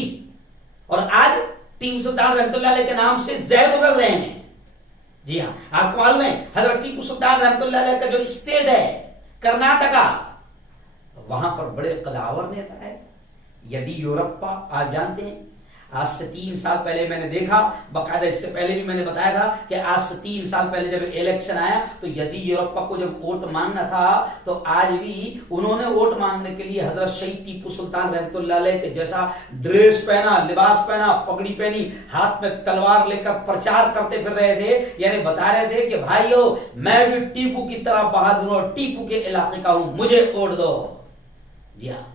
اور آج ٹیپو سلطان رحمت اللہ علیہ کے نام سے زہر بدل رہے ہیں. جی ہاں، آپ کو معلوم ہے حضرت ٹیپو سلطان رحمت اللہ علیہ کا جو اسٹیٹ ہے کرناٹکا، وہاں پر بڑے قداور نیتا ہے یدیورپا. آپ جانتے ہیں آج سے 3 سال پہلے میں نے دیکھا، باقاعدہ اس سے پہلے بھی میں نے بتایا تھا کہ آج سے 3 سال پہلے جب الیکشن آیا تو یدیورپا کو جب ووٹ مانگنا تھا تو آج بھی انہوں نے ووٹ مانگنے کے لیے حضرت شہید ٹیپو سلطان رحمت اللہ علیہ کے جیسا ڈریس پہنا، لباس پہنا، پگڑی پہنی، ہاتھ میں تلوار لے کر پرچار کرتے پھر رہے تھے، یعنی بتا رہے تھے کہ بھائیو میں بھی ٹیپو کی طرح بہادر ہوں اور ٹیپو کے علاقے کا ہوں، مجھے ووٹ دو. جی ہاں،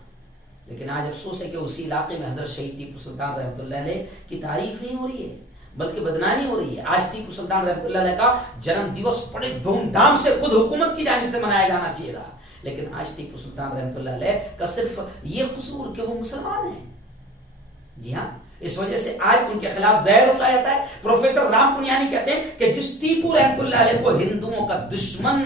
لیکن آج افسوس ہے کہ اسی علاقے میں حضرت شہید ٹیپو سلطان رحمت اللہ علیہ کی تعریف نہیں ہو رہی ہے بلکہ بدنامی ہو رہی ہے. آج ٹیپو سلطان رحمت اللہ علیہ کا جنم دیوس بڑے دھوم دھام سے خود حکومت کی جانب سے منایا جانا چاہیے تھا، لیکن آج ٹیپو سلطان رحمت اللہ علیہ کا صرف یہ قصور کہ وہ مسلمان ہیں. جی ہاں، اس وجہ سے آج ان کے خلاف زہر اگلایا جاتا ہے. پروفیسر رام پنیانی کہتے ہیں کہ جس ٹیپو رحمت اللہ علیہ کو ہندوؤں کا دشمن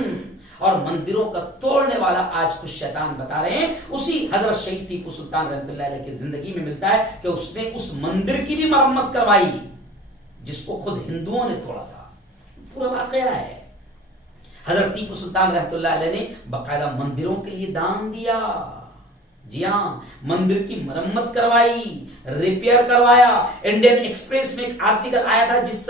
اور مندروں کا توڑنے والا آج کچھ شیطان بتا رہے ہیں، اسی حضرت شہید ٹیپو سلطان رحمت اللہ علیہ کی زندگی میں ملتا ہے کہ اس نے اس مندر کی بھی مرمت کروائی جس کو خود ہندوؤں نے توڑا تھا. پورا واقعہ ہے. حضرت ٹیپو سلطان رحمت اللہ علیہ نے باقاعدہ مندروں کے لیے دان دیا. جی ہاں، مندر کی مرمت کروائی، ریپیئر کروایا. انڈین ایکسپریس میں ایک آرٹیکل آیا تھا جس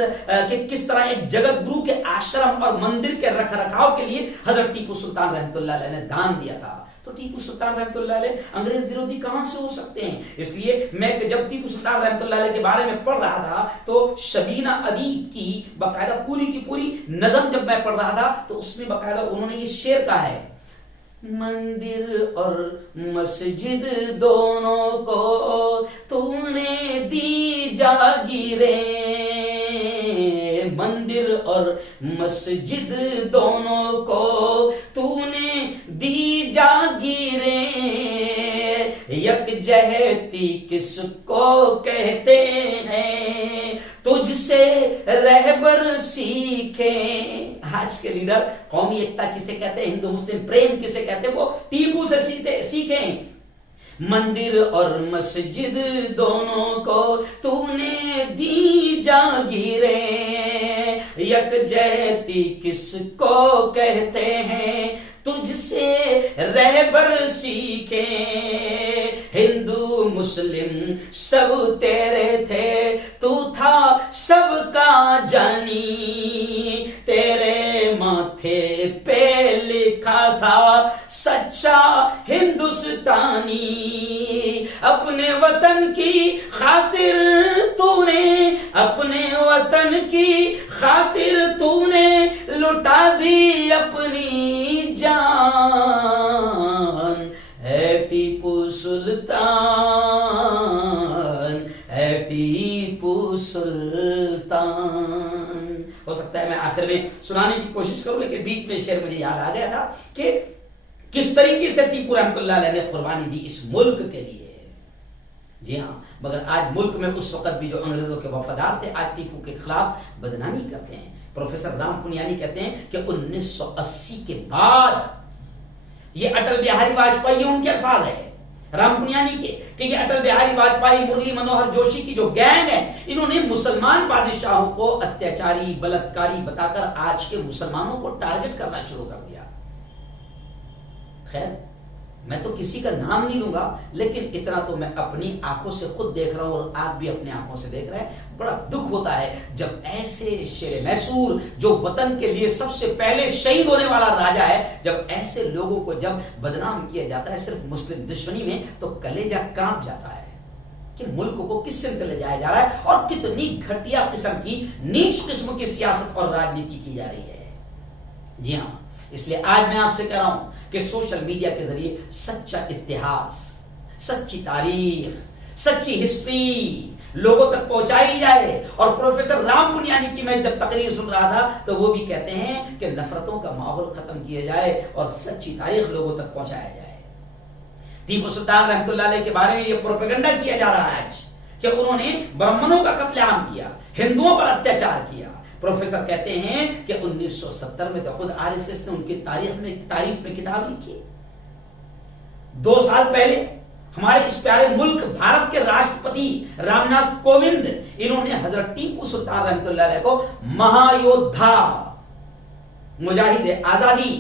کہ کس طرح ایک جگت گرو کے آشرم اور مندر کے رکھ رکھاؤ کے لیے حضرت ٹیپو سلطان رحمت اللہ علیہ نے دان دیا تھا. تو ٹیپو سلطان رحمت اللہ علیہ انگریز ویرودھی کہاں سے ہو سکتے ہیں؟ اس لیے میں جب ٹیپو سلطان رحمت اللہ علیہ کے بارے میں پڑھ رہا تھا تو شبینہ ادیب کی باقاعدہ پوری کی پوری نظم جب میں پڑھ رہا تھا تو اس میں باقاعدہ انہوں نے یہ شعر کہا ہے، مندر اور مسجد دونوں کو تو نے دی جاگیریں، مندر اور مسجد دونوں کو تو نے دی جاگیریں، یکجہتی کس کو کہتے ہیں تجھ سے رہبر سیکھیں. آج کے لیڈر قومی ایکتا کسے کہتے ہیں، ہندو مسلم پریم کسے کہتے ہیں، وہ ٹیپو سے سیکھیں. مندر اور مسجد دونوں کو تو نے دی جاگیریں، یکجہتی کس کو کہتے ہیں تجھ سے رہبر سیکھیں. ہندو مسلم سب تیرے تھے، تو تھا سب کا جانی، تیرے ماتھے پہ لکھا تھا سچا ہندوستانی. اپنے وطن کی خاطر تو نے، اپنے وطن کی خاطر تو نے لٹا دی اپنی جان. ہے ٹیپو سلطان، ہے ٹیپو سلطان. ہو سکتا ہے میں آخر میں سنانے کی کوشش کروں لیکن بیچ میں شعر مجھے یاد آ گیا تھا کہ کس طریقے سے ٹیپو رحمت اللہ علیہ نے قربانی دی اس ملک کے لیے. جی ہاں، مگر آج ملک میں اس وقت بھی جو انگریزوں کے وفادار تھے آج ٹیپو کے خلاف بدنامی کرتے ہیں. پروفیسر رام پنیانی کہتے ہیں کہ 1980 کے بعد، یہ اٹل بہاری واجپئی ان کے الفاظ ہیں رام پنیانی کے، کہ یہ اٹل بہاری واجپئی، مرلی منوہر جوشی کی جو گینگ ہے، انہوں نے مسلمان بادشاہوں کو اتیاچاری بلاتکاری بتا کر آج کے مسلمانوں کو ٹارگٹ کرنا شروع کر دیا. خیر، میں تو کسی کا نام نہیں لوں گا، لیکن اتنا تو میں اپنی آنکھوں سے خود دیکھ رہا ہوں اور آپ بھی اپنی آنکھوں سے دیکھ رہے ہیں، بڑا دکھ ہوتا ہے جب ایسے شیر میسور جو وطن کے لیے سب سے پہلے شہید ہونے والا راجا ہے، جب ایسے لوگوں کو جب بدنام کیا جاتا ہے صرف مسلم دشمنی میں، تو کلیجہ کانپ جاتا ہے کہ ملک کو کس سے لے جایا جا رہا ہے اور کتنی گھٹیا قسم کی نیچ قسم کی سیاست اور راجنیتی کی جا رہی ہے۔ جی ہاں، اس لیے آج میں آپ سے کہہ رہا ہوں کہ سوشل میڈیا کے ذریعے سچا اتہاس، سچی تاریخ، سچی ہسٹری لوگوں تک پہنچائی جائے۔ اور پروفیسر رام پنیانی کی میں جب تقریر سن رہا تھا تو وہ بھی کہتے ہیں کہ نفرتوں کا ماحول ختم کیا جائے اور سچی تاریخ لوگوں تک پہنچایا جائے۔ ٹیپو سلطان رحمۃ اللہ علیہ کے بارے میں یہ پروپیگنڈا کیا جا رہا ہے آج کہ انہوں نے برہمنوں کا قتل عام کیا، ہندوؤں پر اتیاچار کیا۔ پروفیسر کہتے ہیں کہ 1970 میں تو خود آر ایس ایس نے ان کی تعریف میں کتاب لکھی۔ 2 سال پہلے ہمارے اس پیارے ملک بھارت کے راشٹرپتی رام ناتھ کووند، انہوں نے حضرت ٹیپو سلطان رحمۃ اللہ علیہ کو مہایودھا، مجاہد آزادی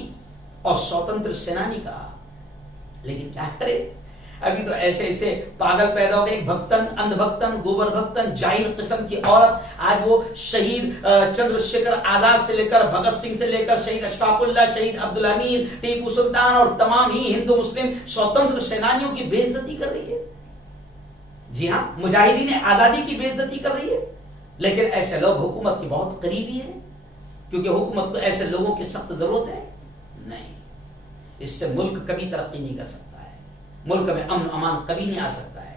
اور سوتنتر سینانی کہا۔ لیکن کیا کرے، ابھی تو ایسے پاگل پیدا ہو گئے، ایک بھکتن، اندھ بھکتن، گوبر بھکتن، جاہل قسم کی عورت آج وہ شہید چندر شیکھر آزاد سے لے کر بھگت سنگھ سے لے کر شہید اشفاق اللہ، شہید عبدالحمید، ٹیپو سلطان اور تمام ہی ہندو مسلم سوتنتر سینانیوں کی بے عزتی کر رہی ہے۔ جی ہاں، مجاہدین آزادی کی بے عزتی کر رہی ہے۔ لیکن ایسے لوگ حکومت کے بہت قریبی ہیں، کیونکہ حکومت کو ایسے لوگوں کی سخت ضرورت ہے۔ نہیں، اس سے ملک کبھی ترقی نہیں کر سکتا ہے، ملک میں امن امان کبھی نہیں آ سکتا ہے۔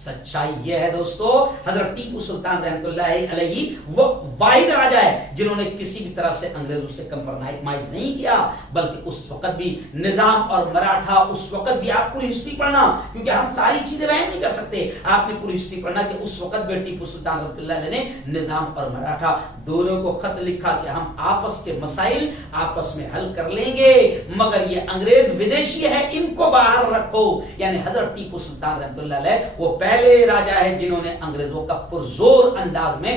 سچائی یہ ہے دوستو، حضرت ٹیپو سلطان رحمۃ اللہ علیہ وہ واحد راجا ہے جنہوں نے کسی بھی طرح سے انگریزوں سے کمپرمائز نہیں کیا، بلکہ اس وقت بھی نظام اور مراٹھا، اس وقت بھی آپ پوری ہسٹری پڑھنا، کیونکہ ہم ساری چیزیں بیان نہیں کر سکتے، آپ نے پوری ہسٹری پڑھنا کہ اس وقت بھی ٹیپو سلطان رحمۃ اللہ علیہ نے نظام اور مراٹھا دونوں کو خط لکھا کہ ہم آپس کے مسائل آپس میں حل کر لیں گے، مگر یہ انگریز ودیشی ہے، ان کو باہر رکھو۔ یعنی حضرت ٹیپو سلطان رحمۃ اللہ علیہ وہ پہلے راجا ہے جنہوں نے انگریزوں کا پرزور انداز میں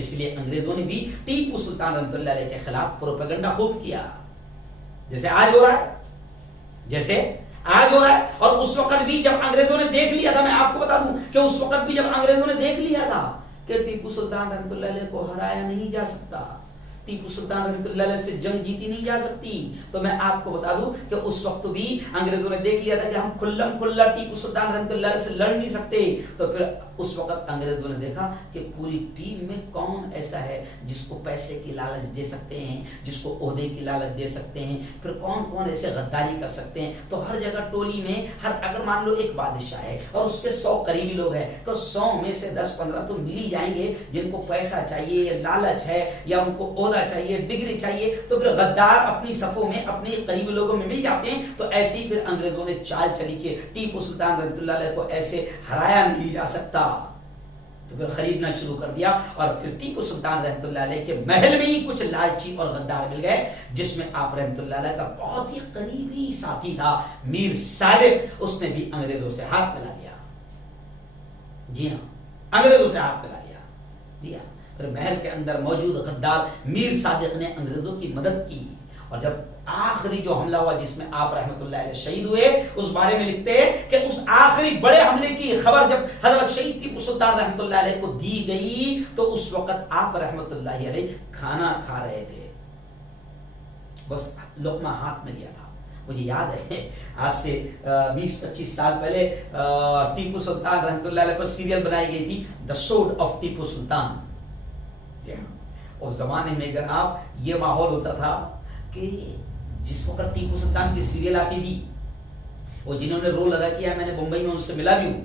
اس لیے انگریزوں نے بھی ٹیپو سلطان رحمۃ اللہ علیہ کے خلاف پروپیگنڈا خوب کیا، جیسے آج ہو رہا ہے۔ اور اس وقت بھی جب انگریزوں نے دیکھ لیا تھا، میں آپ کو بتا دوں کہ اس وقت بھی جب انگریزوں نے دیکھ لیا تھا کہ ٹیپو سلطان رحمۃ اللہ علیہ کو ہرایا نہیں جا سکتا، ٹیپو سلطان رحمۃ اللہ علیہ سے جنگ جیتی نہیں جا سکتی، تو میں آپ کو بتا دوں کہ اس وقت بھی انگریزوں نے دیکھ لیا تھا کہ ہم کھلم کھلا ٹیپو سلطان رحمۃ اللہ علیہ سے لڑ نہیں سکتے۔ تو پھر اس وقت انگریزوں نے دیکھا کہ پوری ٹیم میں کون ایسا ہے جس کو پیسے کی لالچ دے سکتے ہیں، جس کو عہدے کی لالچ دے سکتے ہیں، پھر کون ایسے غداری کر سکتے ہیں۔ تو ہر جگہ ٹولی میں اگر مان لو ایک بادشاہ ہے اور اس کے 100 قریبی لوگ ہیں، تو 100 میں سے 10-15 تو مل ہی جائیں گے جن کو پیسہ چاہیے، لالچ ہے، یا ان کو عہدہ چاہیے، ڈگری چاہیے، تو پھر غدار اپنی صفوں میں اپنے قریبی لوگوں میں مل جاتے ہیں۔ تو ایسے ہی پھر انگریزوں نے چال چلی کہ ٹیپو سلطان رحمۃ اللہ علیہ کو ایسے ہرایا نہیں جا سکتا، تو پھر خریدنا شروع کر دیا۔ اور پھر ٹیپو سلطان رحمۃ اللہ علیہ کے محل میں ہی کچھ لالچی اور غدار مل گئے، جس میں آپ رحمۃ اللہ علیہ کا بہت ہی قریبی ساتھی تھا میر صادق، اس نے بھی انگریزوں سے ہاتھ ملا لیا۔ جی ہاں، انگریزوں سے ہاتھ ملا لیا۔ پھر محل کے اندر موجود غدار میر صادق نے انگریزوں کی مدد کی، اور جب آخری جو حملہ ہوا جس میں آپ رحمت اللہ علیہ شہید ہوئے، اس بارے میں لکھتے ہیں کہ اس آخری بڑے حملے کی خبر جب حضرت شہید ٹیپو سلطان رحمت اللہ علیہ کو دی گئی تو اس وقت آپ رحمت اللہ علیہ کھانا کھا رہے تھے، بس لقمہ ہاتھ میں لیا تھا۔ مجھے یاد ہے آج سے 20-25 سال پہلے ٹیپو سلطان رحمت اللہ علیہ پر سیریل بنائی گئی تھی، دا سورڈ آف ٹیپو سلطان۔ اس زمانے میں جناب یہ ماحول ہوتا تھا کہ جس وقت ٹیپو سلطان کی سیریل آتی تھی، وہ جنہوں نے رول ادا کیا میں نے ممبئی میں ان سے ملا بھی ہوں،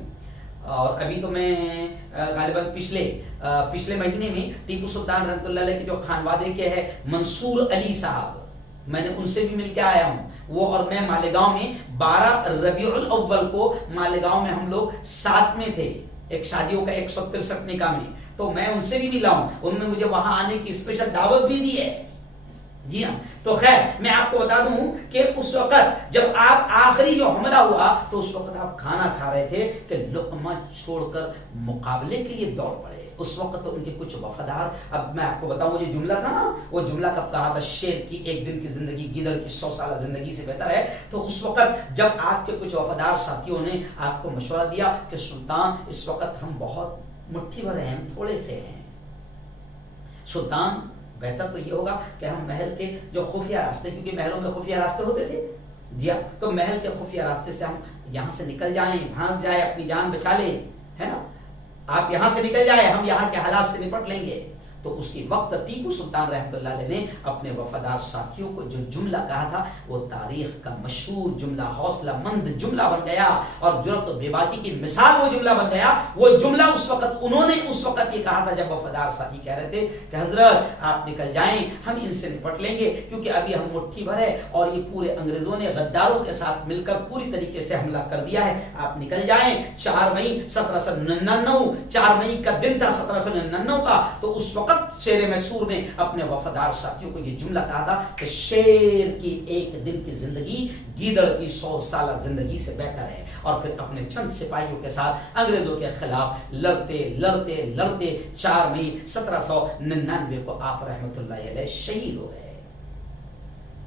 اور ابھی تو میں غالباً پچھلے مہینے میں ٹیپو سلطان رحمت اللہ علیہ کے جو خانوادے کے ہیں منصور علی صاحب، میں نے ان سے بھی مل کے آیا ہوں۔ وہ اور میں مالیگاؤں میں 12 ربیع الاول کو مالیگاؤں میں ہم لوگ ساتھ میں تھے، ایک شادیوں کا 163 نکاح میں، تو میں ان سے بھی ملا ہوں، انہوں نے مجھے وہاں آنے کی اسپیشل دعوت بھی دی ہے۔ جی ہاں، تو خیر میں آپ کو بتا دوں کہ اس وقت جب آپ آخری جو حملہ ہوا تو اس وقت آپ کھانا کھا رہے تھے کہ لقمہ چھوڑ کر مقابلے کے لیے دوڑ پڑے. اس وقت ان کے کچھ وفادار، اب میں آپ کو بتاؤں یہ جملہ تھا نا، وہ جملہ کب کہا تھا؟ شیر کی ایک دن کی زندگی گیدڑ کی 100 سالہ زندگی سے بہتر ہے. تو اس وقت جب آپ کے کچھ وفادار ساتھیوں نے آپ کو مشورہ دیا کہ سلطان اس وقت ہم بہت مٹھی بھر ہیں، ہم تھوڑے سے ہیں، سلطان بہتر تو یہ ہوگا کہ ہم محل کے جو خفیہ راستے، کیونکہ محلوں میں خفیہ راستے ہوتے تھے، جی ہاں، تو محل کے خفیہ راستے سے ہم یہاں سے نکل جائیں، بھاگ جائیں، اپنی جان بچا لیں، ہے نا، آپ یہاں سے نکل جائیں، ہم یہاں کے حالات سے نپٹ لیں گے. تو اسی وقت ٹیپو سلطان رحمۃ اللہ علیہ نے اپنے وفادار ساتھیوں کو جو جملہ کہا تھا وہ تاریخ کا مشہور جملہ، حوصلہ مند جملہ بن گیا اور جرأت و بے باکی کی مثال وہ جملہ بن گیا. وہ جملہ اس وقت انہوں نے اس وقت یہ کہا تھا جب وفادار ساتھی کہہ رہے تھے کہ حضرت آپ نکل جائیں، ہم ان سے نپٹ لیں گے کیونکہ ابھی ہم مٹھی بھر ہے اور یہ پورے انگریزوں نے غداروں کے ساتھ مل کر پوری طریقے سے حملہ کر دیا ہے، آپ نکل جائیں. 4 مئی 1799 4 مئی کا دن تھا 1799 کا. تو اس وقت شیر مسعود نے اپنے وفادار ساتھیوں کو یہ جملہ کہا تھا کہ شیر کی ایک دن کی زندگی گیدڑ کی 100 سالہ زندگی سے بہتر ہے. اور پھر اپنے چند سپاہیوں کے ساتھ انگریزوں کے خلاف لڑتے لڑتے لڑتے 4 مئی 1799 کو آپ رحمت اللہ علیہ شہید ہو گئے.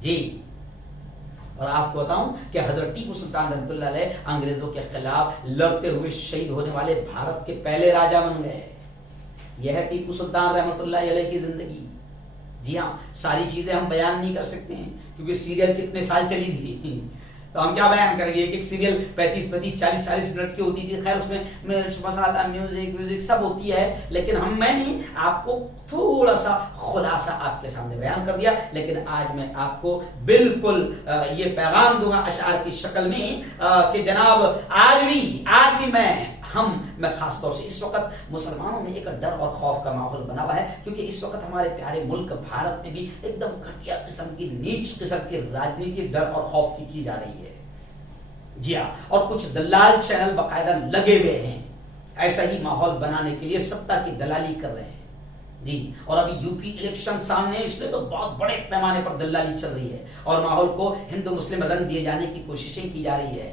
جی، اور آپ کو بتاؤں کہ حضرت ٹیپو سلطان رحمت اللہ علیہ انگریزوں کے خلاف لڑتے ہوئے شہید ہونے والے بھارت کے پہلے راجا بن گئے. یہ ہے ٹیپو سلطان رحمت اللہ علیہ کی زندگی. جی ہاں، ساری چیزیں ہم بیان نہیں کر سکتے ہیں کیونکہ سیریل کتنے سال چلی تھی تو ہم کیا بیان کریں گے. ایک سیریل 35 40 منٹ کی ہوتی تھی. خیر اس میں مرچ مسالہ میوزک سب ہوتی ہے، لیکن میں نے آپ کو تھوڑا سا خلاصہ آپ کے سامنے بیان کر دیا. لیکن آج میں آپ کو بالکل یہ پیغام دوں گا اشعار کی شکل میں کہ جناب آج بھی میں خاص طور سے اس وقت مسلمانوں میں ایک ڈر اور خوف کا ماحول بنا ہوا ہے کیونکہ اس وقت ہمارے پیارے ملک بھارت میں بھی ایک دم گھٹیا قسم کی نیچ قسم کی راجنیتی ڈر اور خوف کی جا رہی ہے. جی ہاں، اور کچھ دلال چینل باقاعدہ لگے ہوئے ہیں ایسا ہی ماحول بنانے کے لیے ستا کی دلالی کر رہے ہیں. جی، اور ابھی یو پی الیکشن سامنے، اس میں تو بہت بڑے پیمانے پر دلالی چل رہی ہے اور ماحول کو ہندو مسلم رنگ دیے جانے کی کوششیں کی جا رہی ہے.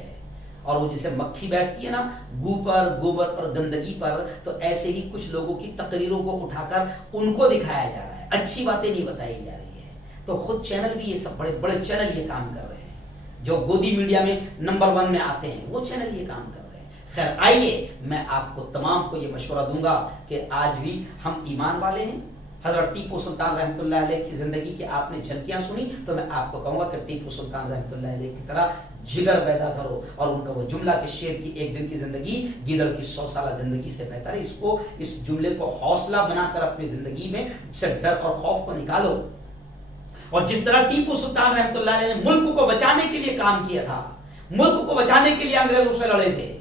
اور وہ جسے مکھی بیٹھتی ہے نا گوبر پر گندگی پر، تو ایسے ہی کچھ لوگوں کی تقریروں کو اٹھا کر ان کو دکھایا جا رہا ہے، اچھی باتیں نہیں بتائی جا رہی ہے. تو خود چینل بھی، یہ سب بڑے بڑے چینل یہ کام کر رہے ہیں جو گودی میڈیا میں نمبر 1 میں آتے ہیں، وہ چینل یہ کام کر رہے ہیں. خیر آئیے میں آپ کو تمام کو یہ مشورہ دوں گا کہ آج بھی ہم ایمان والے ہیں. حضرت ٹیپو سلطان رحمت اللہ علیہ کی زندگی کی آپ نے جھلکیاں سنی تو میں آپ کو کہوں گا کہ ٹیپو سلطان رحمت اللہ علیہ کی طرح جگر پیدا کرو. اور ان کا وہ جملہ کہ شیر کی ایک دن کی زندگی گیدڑ کی 100 سالہ زندگی سے بہتر ہے، اس جملے کو حوصلہ بنا کر اپنی زندگی میں سے ڈر اور خوف کو نکالو. اور جس طرح ٹیپو سلطان رحمت اللہ علیہ نے ملک کو بچانے کے لیے کام کیا تھا، ملک کو بچانے کے لیے انگریزوں سے لڑے تھے،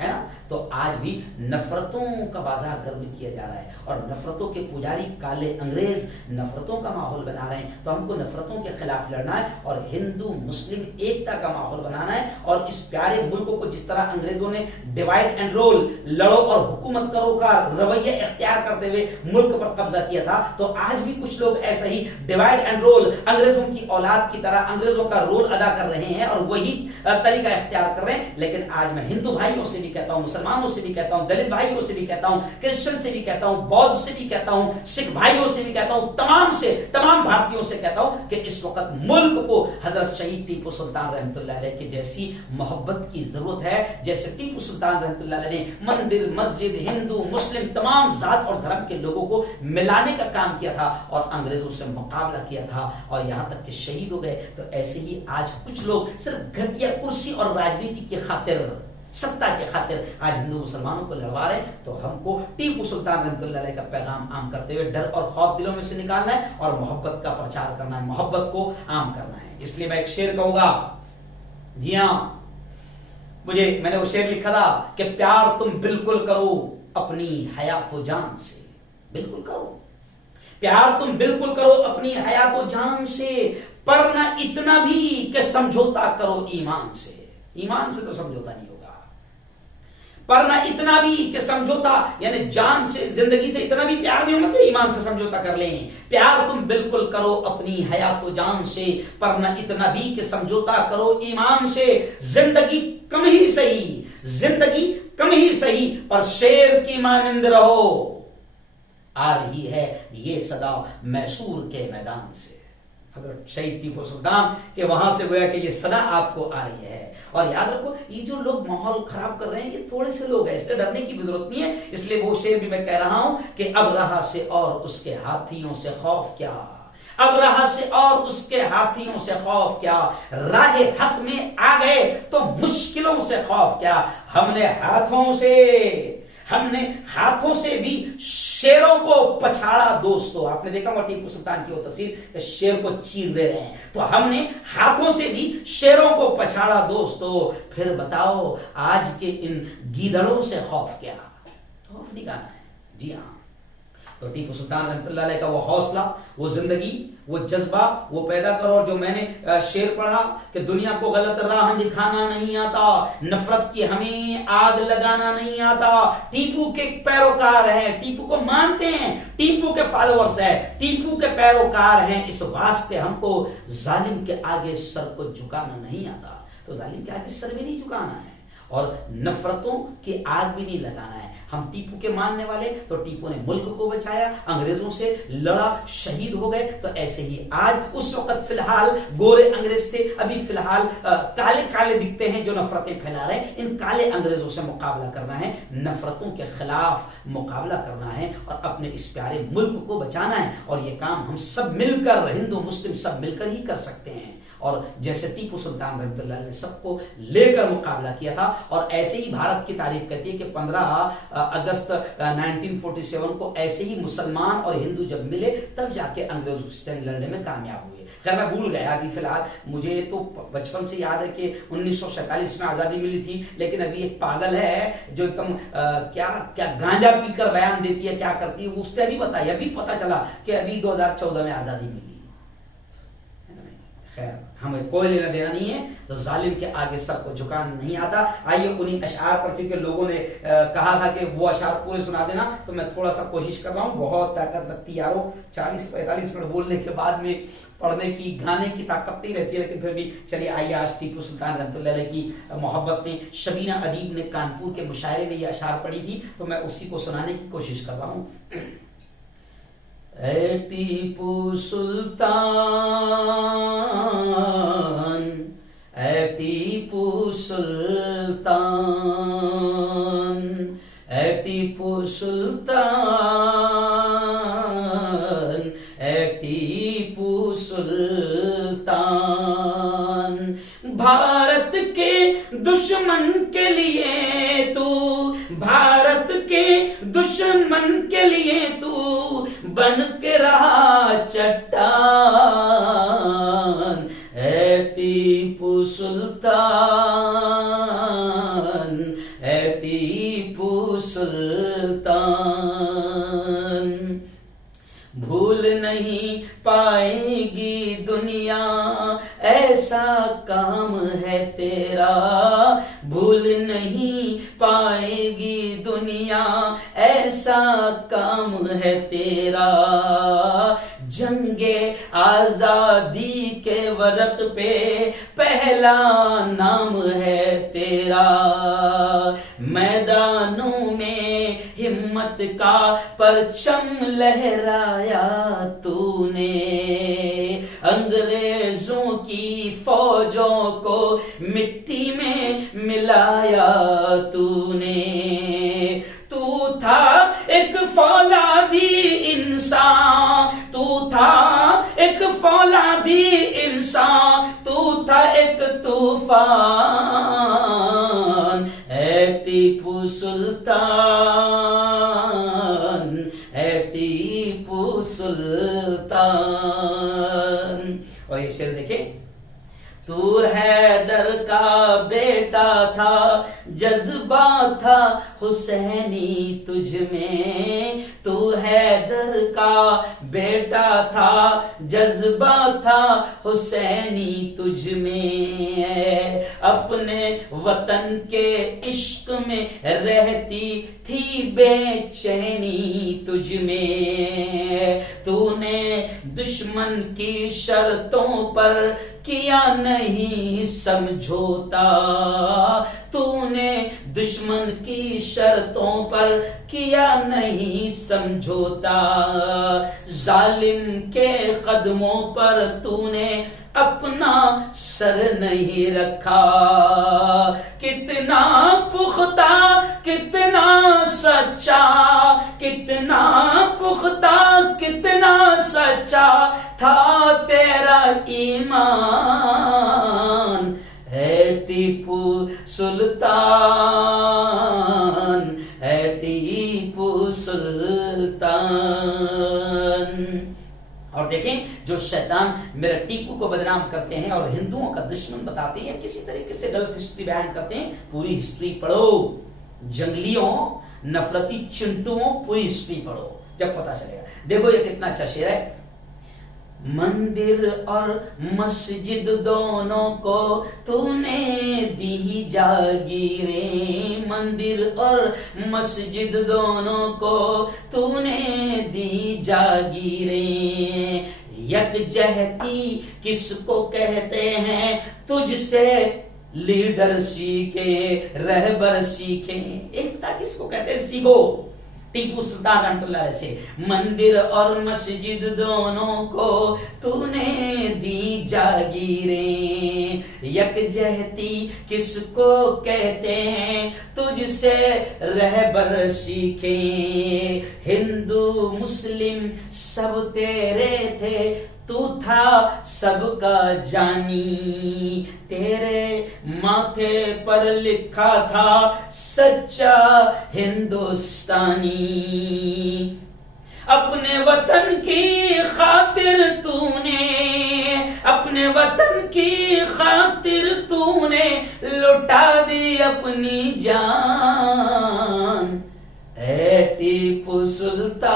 ہے نا، تو آج بھی نفرتوں کا بازار گرم کیا جا رہا ہے اور نفرتوں کے پجاری کالے انگریز نفرتوں کا ماحول بنا رہے ہیں. تو ہم کو نفرتوں کے خلاف لڑنا ہے اور ہندو مسلم ایکتا کا ماحول بنانا ہے. اور اس پیارے ملک کو جس طرح انگریزوں نے ڈیوائڈ اینڈ رول، لڑو اور حکومت کرو کا رویہ اختیار کرتے ہوئے ملک پر قبضہ کیا تھا، تو آج بھی کچھ لوگ ایسا ہی ڈیوائڈ اینڈ رول انگریزوں کی اولاد کی طرح انگریزوں کا رول ادا کر رہے ہیں اور وہی طریقہ اختیار کر رہے ہیں. لیکن آج میں ہندو بھائیوں سے بھی کہتا ہوں، مسلمانوں سے بھی کہتا ہوں، دلت بھائیوں سے بھی کہتا ہوں، کرسچن سے بھی کہتا ہوں، بودھ سے بھی کہتا ہوں، سکھ بھائیوں سے بھی کہتا ہوں، تمام بھارتیوں سے کہتا ہوں کہ اس وقت ملک کو حضرت شہید ٹیپو سلطان رحمت اللہ علیہ کی جیسی محبت کی ضرورت ہے جیسے ٹیپو سلطان رحمت اللہ علیہ نے مندر مسجد ہندو مسلم تمام ذات اور دھرم کے لوگوں کو ملانے کا کام کیا تھا اور انگریزوں سے مقابلہ کیا تھا اور یہاں تک کہ شہید ہو گئے. تو ایسے ہی آج کچھ لوگ صرف گھٹیا کرسی اور راجنیتی کی خاطر، ستا کے خاطر آج ہندو مسلمانوں کو لڑوا رہے ہیں. تو ہم کو ٹیپو سلطان رحمت اللہ علیہ کا پیغام عام کرتے ہوئے ڈر اور خوف دلوں میں سے نکالنا ہے اور محبت کا پرچار کرنا ہے، محبت کو عام کرنا ہے. اس لیے میں ایک شعر کہوں گا. جی ہاں، میں نے وہ شعر لکھا تھا کہ پیار تم بالکل کرو اپنی حیات و جان سے، بالکل کرو پیار تم بالکل کرو اپنی حیات و جان سے، پر نہ اتنا بھی کہ سمجھوتا کرو ایمان سے. ایمان سے تو سمجھوتا نہیں ہوگا. پر نہ اتنا بھی کہ سمجھوتا یعنی جان سے زندگی سے اتنا بھی پیار نہیں ہونا تو ایمان سے سمجھوتا کر لیں. پیار تم بالکل کرو اپنی حیات و جان سے, پر نہ اتنا بھی کہ سمجھوتا کرو ایمان سے. زندگی کم ہی صحیح, زندگی کم ہی صحیح, پر شیر کی مانند رہو. آ رہی ہے یہ صدا میسور کے میدان سے. حضرت شہید ٹیپو سلطان کہ وہاں سے گویا کہ یہ صدا آپ کو آ رہی ہے. اور یاد رکھو یہ جو لوگ ماحول خراب کر رہے ہیں یہ تھوڑے سے لوگ ہیں, اس لیے ڈرنے کی بھی ضرورت نہیں ہے. اس لیے وہ شعر بھی میں کہہ رہا ہوں کہ اب رہا سے اور اس کے ہاتھیوں سے خوف کیا, اب رہا سے اور اس کے ہاتھیوں سے خوف کیا, راہ حق میں آ گئے تو مشکلوں سے خوف کیا. ہم نے ہاتھوں سے بھی شیروں کو پچھاڑا دوستو. آپ نے دیکھا ٹیپو سلطان کی وہ تصویر شیر کو چیر دے رہے ہیں, تو ہم نے ہاتھوں سے بھی شیروں کو پچھاڑا دوستو. پھر بتاؤ آج کے ان گیدڑوں سے خوف کیا. خوف نکالا ہے. جی ہاں, تو ٹیپو سلطان رحمۃ اللہ علیہ کا وہ حوصلہ, وہ زندگی, وہ جذبہ وہ پیدا کرو. جو میں نے شعر پڑھا کہ دنیا کو غلط راہ دکھانا نہیں آتا, نفرت کی ہمیں آگ لگانا نہیں آتا. ٹیپو کے پیروکار ہیں, ٹیپو کو مانتے ہیں, ٹیپو کے فالوورز ہیں, ٹیپو کے پیروکار ہیں, اس واسطے ہم کو ظالم کے آگے سر کو جھکانا نہیں آتا. تو ظالم کے آگے سر بھی نہیں جھکانا ہے اور نفرتوں کی آگ بھی نہیں لگانا ہے. ہم ٹیپو کے ماننے والے, تو ٹیپو نے ملک کو بچایا, انگریزوں سے لڑا, شہید ہو گئے. تو ایسے ہی آج اس وقت فی الحال گورے انگریز تھے, ابھی فی الحال کالے کالے دکھتے ہیں جو نفرتیں پھیلا رہے ہیں. ان کالے انگریزوں سے مقابلہ کرنا ہے, نفرتوں کے خلاف مقابلہ کرنا ہے اور اپنے اس پیارے ملک کو بچانا ہے. اور یہ کام ہم سب مل کر, ہندو مسلم سب مل کر ہی کر سکتے ہیں. اور جیسے ٹیپو سلطان رحمۃ اللہ نے سب کو لے کر مقابلہ کیا تھا, اور ایسے ہی بھارت کی تاریخ کہتی ہے کہ 15 اگست 1947 کو ایسے ہی مسلمان اور ہندو جب ملے تب جا کے انگریزوں سے لڑنے میں کامیاب ہوئے. خیر میں بھول گیا ابھی فی الحال, مجھے تو بچپن سے یاد ہے کہ 1947 میں آزادی ملی تھی, لیکن ابھی ایک پاگل ہے جو ایک دم کیا گانجا پی کر بیان دیتی ہے, کیا کرتی ہے, اس نے ابھی بتایا, ابھی پتا چلا کہ ابھی 2014 میں آزادی ملی. خیر ہمیں کوئی لینا دینا نہیں ہے, تو ظالم کے آگے سب کو جھکانا نہیں آتا. آئیے انہی اشعار پر, کیونکہ لوگوں نے کہا تھا کہ وہ اشعار پورے سنا دینا, تو میں تھوڑا سا کوشش کر رہا ہوں. بہت طاقت لگتی یارو, 40-45 منٹ بولنے کے بعد میں پڑھنے کی, گانے کی طاقت نہیں رہتی ہے, لیکن پھر بھی چلیے آئیے آج ٹیپو سلطان رحمۃ اللہ علیہ کی محبت میں شبینہ ادیب نے کانپور کے مشاعرے میں یہ اشعار پڑھی تھی, تو میں اسی کو سنانے کی کوشش کر رہا ہوں. اے ٹیپو سلطان, اے ٹیپو سلطان, اے ٹیپو سلطان, اے ٹیپو سلطان. بھارت کے دشمن کے لیے تو, بھارت کے دشمن کے لیے تو بن کے رہا چٹان. اے ٹیپو سلطان, اے ٹیپو سلطان. بھول نہیں پائے گی دنیا ایسا کام ہے تیرا, بھول نہیں پائے گی دنیا ایسا کام ہے تیرا. جنگ آزادی کے ورق پہ پہلا نام ہے تیرا. میدانوں میں ہمت کا پرچم لہرایا تو نے, انگریزوں کی فوجوں کو مٹی میں ملایا تو نے. تو تھا ایک فولادی انسان, تو تھا ایک فولادی انسان, تو تھا ایک طوفان. اے ٹیپو سلطان, اے ٹیپو سلطان. اور یہ شعر دیکھیں, تو حیدر کا بیٹا تھا, جذبہ جذبہ تھا حسینی تجھ میں، تو حیدر کا بیٹا تھا، جذبہ تھا حسینی تجھ میں، اپنے وطن کے عشق میں رہتی تھی بے چینی تجھ میں، تو نے دشمن کی شرطوں پر کیا نہیں سمجھوتا، تو نے دشمن کی شرطوں پر کیا نہیں سمجھوتا، ظالم کے قدموں پر تو نے اپنا سر نہیں رکھا، کتنا پختہ کتنا سچا، کتنا پختہ کتنا سچا تھا تیرا ایمان، ہے ٹیپو سلطان، ہے ٹیپو سلطان۔ اور دیکھیں جو شیطان میرے ٹیپو کو بدنام کرتے ہیں اور ہندوؤں کا دشمن بتاتے ہیں، کسی طریقے سے غلط ہسٹری بیان کرتے ہیں، پوری ہسٹری پڑھو، جنگلیوں نفرتی چنٹوں پوری ہسٹری پڑھو، جب پتا چلے گا۔ دیکھو یہ کتنا اچھا شعر ہے، مندر اور مسجد دونوں کو تو نے دی جاگیریں، مندر اور مسجد دونوں کو تو نے دی جاگیریں، یکجہتی کس کو کہتے ہیں تجھ سے لیڈر سیکھیں رہبر سیکھیں، ایکتا کس کو کہتے ہیں سیکھو، ٹیپو سلطان رحمۃ اللہ علیہ سے، مندر اور مسجد دونوں کو تو نے دی جاگیریں، یکجہتی کس کو کہتے ہیں تجھ سے رہبر سیکھیں، ہندو مسلم سب تیرے تھے تو تھا سب کا جانی، تیرے ماتھے پر لکھا تھا سچا ہندوستانی، اپنے وطن کی خاطر تو نے، اپنے وطن کی خاطر تو نے لٹا دی اپنی جان، اے ٹیپو سلطان،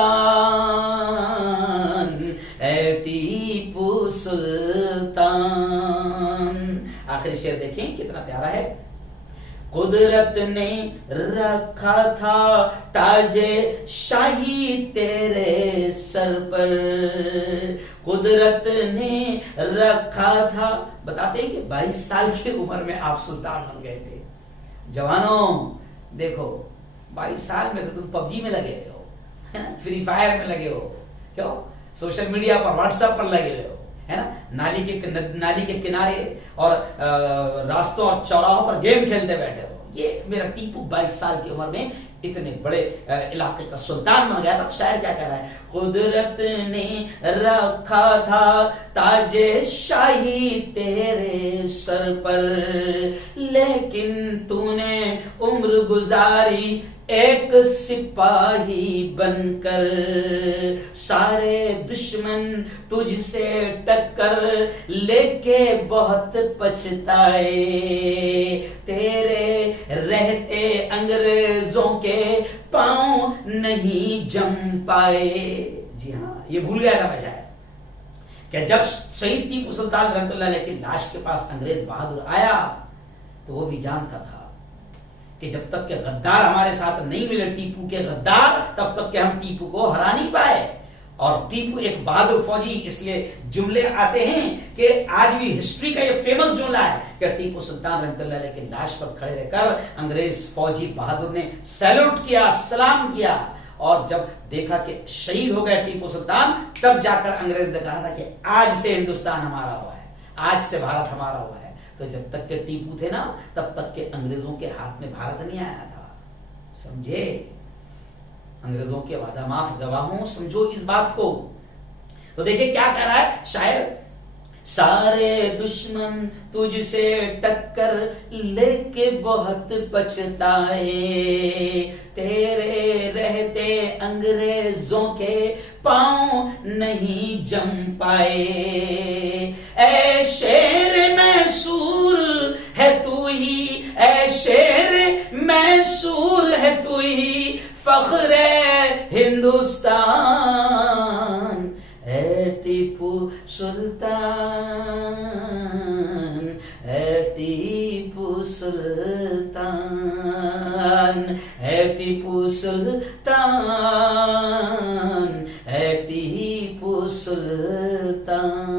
اے ٹیپو سلطان۔ آخری شعر دیکھیں کتنا پیارا ہے، قدرت نے رکھا تھا تاج شاہی تیرے سر پر، قدرت نے رکھا تھا، بتاتے ہیں کہ 22 سال کی عمر میں آپ سلطان بن گئے تھے۔ جوانوں دیکھو 22 سال میں تو تم پب جی میں لگے ہوئے ہو، فری فائر میں لگے ہو، کیوں سوشل میڈیا پر واٹس ایپ پر لگے ہوئے ہو، ہے نا، نالی کے کنارے اور راستوں اور چوراہوں پر گیم کھیلتے بیٹھے ہو۔ یہ میرا ٹیپو 22 سال کی عمر میں اتنے بڑے علاقے کا سلطان بن گیا تھا۔ شاعر کیا کہہ رہا ہے، قدرت نے رکھا تھا تاج شاہی تیرے سر پر، لیکن تو نے عمر گزاری ایک سپاہی بن کر، سارے دشمن تجھ سے ٹکر لے کے بہت پچھتائے، تیرے رہتے انگریزوں کے پاؤں نہیں جم پائے۔ جی ہاں، یہ بھول گیا تھا میں شاید کہ جب شہید ٹیپو سلطان رحمۃ اللہ علیہ کی لاش کے پاس انگریز بہادر آیا تو وہ بھی جانتا تھا کہ جب تک کہ غدار ہمارے ساتھ نہیں ملے ٹیپو کے غدار، تب تک کہ ہم ٹیپو کو ہرا نہیں پائے۔ اور ٹیپو ایک بہادر فوجی، اس لیے جملے آتے ہیں کہ آج بھی ہسٹری کا یہ فیمس جملہ ہے کہ ٹیپو سلطان رحمۃ اللہ علیہ کی لاش پر کھڑے رہ کر انگریز فوجی بہادر نے سیلوٹ کیا، سلام کیا، اور جب دیکھا کہ شہید ہو گئے ٹیپو سلطان، تب جا کر انگریز نے کہا تھا کہ آج سے ہندوستان ہمارا ہوا ہے، آج سے بھارت ہمارا ہوا ہے۔ تو جب تک کہ ٹیپو تھے نا، تب تک کہ انگریزوں کے ہاتھ میں بھارت نہیں آیا تھا، سمجھے؟ انگریزوں کے وعدہ معاف گواہوں، سمجھو اس بات کو۔ تو دیکھیں کیا کہہ رہا ہے شاعر، سارے دشمن تجھ سے ٹکر لے کے بہت پچھتائے، تیرے رہتے انگریزوں کے پاؤں نہیں جم پائے، اے شیر میں سور ہے تو ہی، اے شیر میں نور ہے تو ہی فخر ہندوستان، اے ٹیپو سلطان، اے ٹیپو سلطان، اے ٹیپو سلطان، اے ٹیپو سلطان۔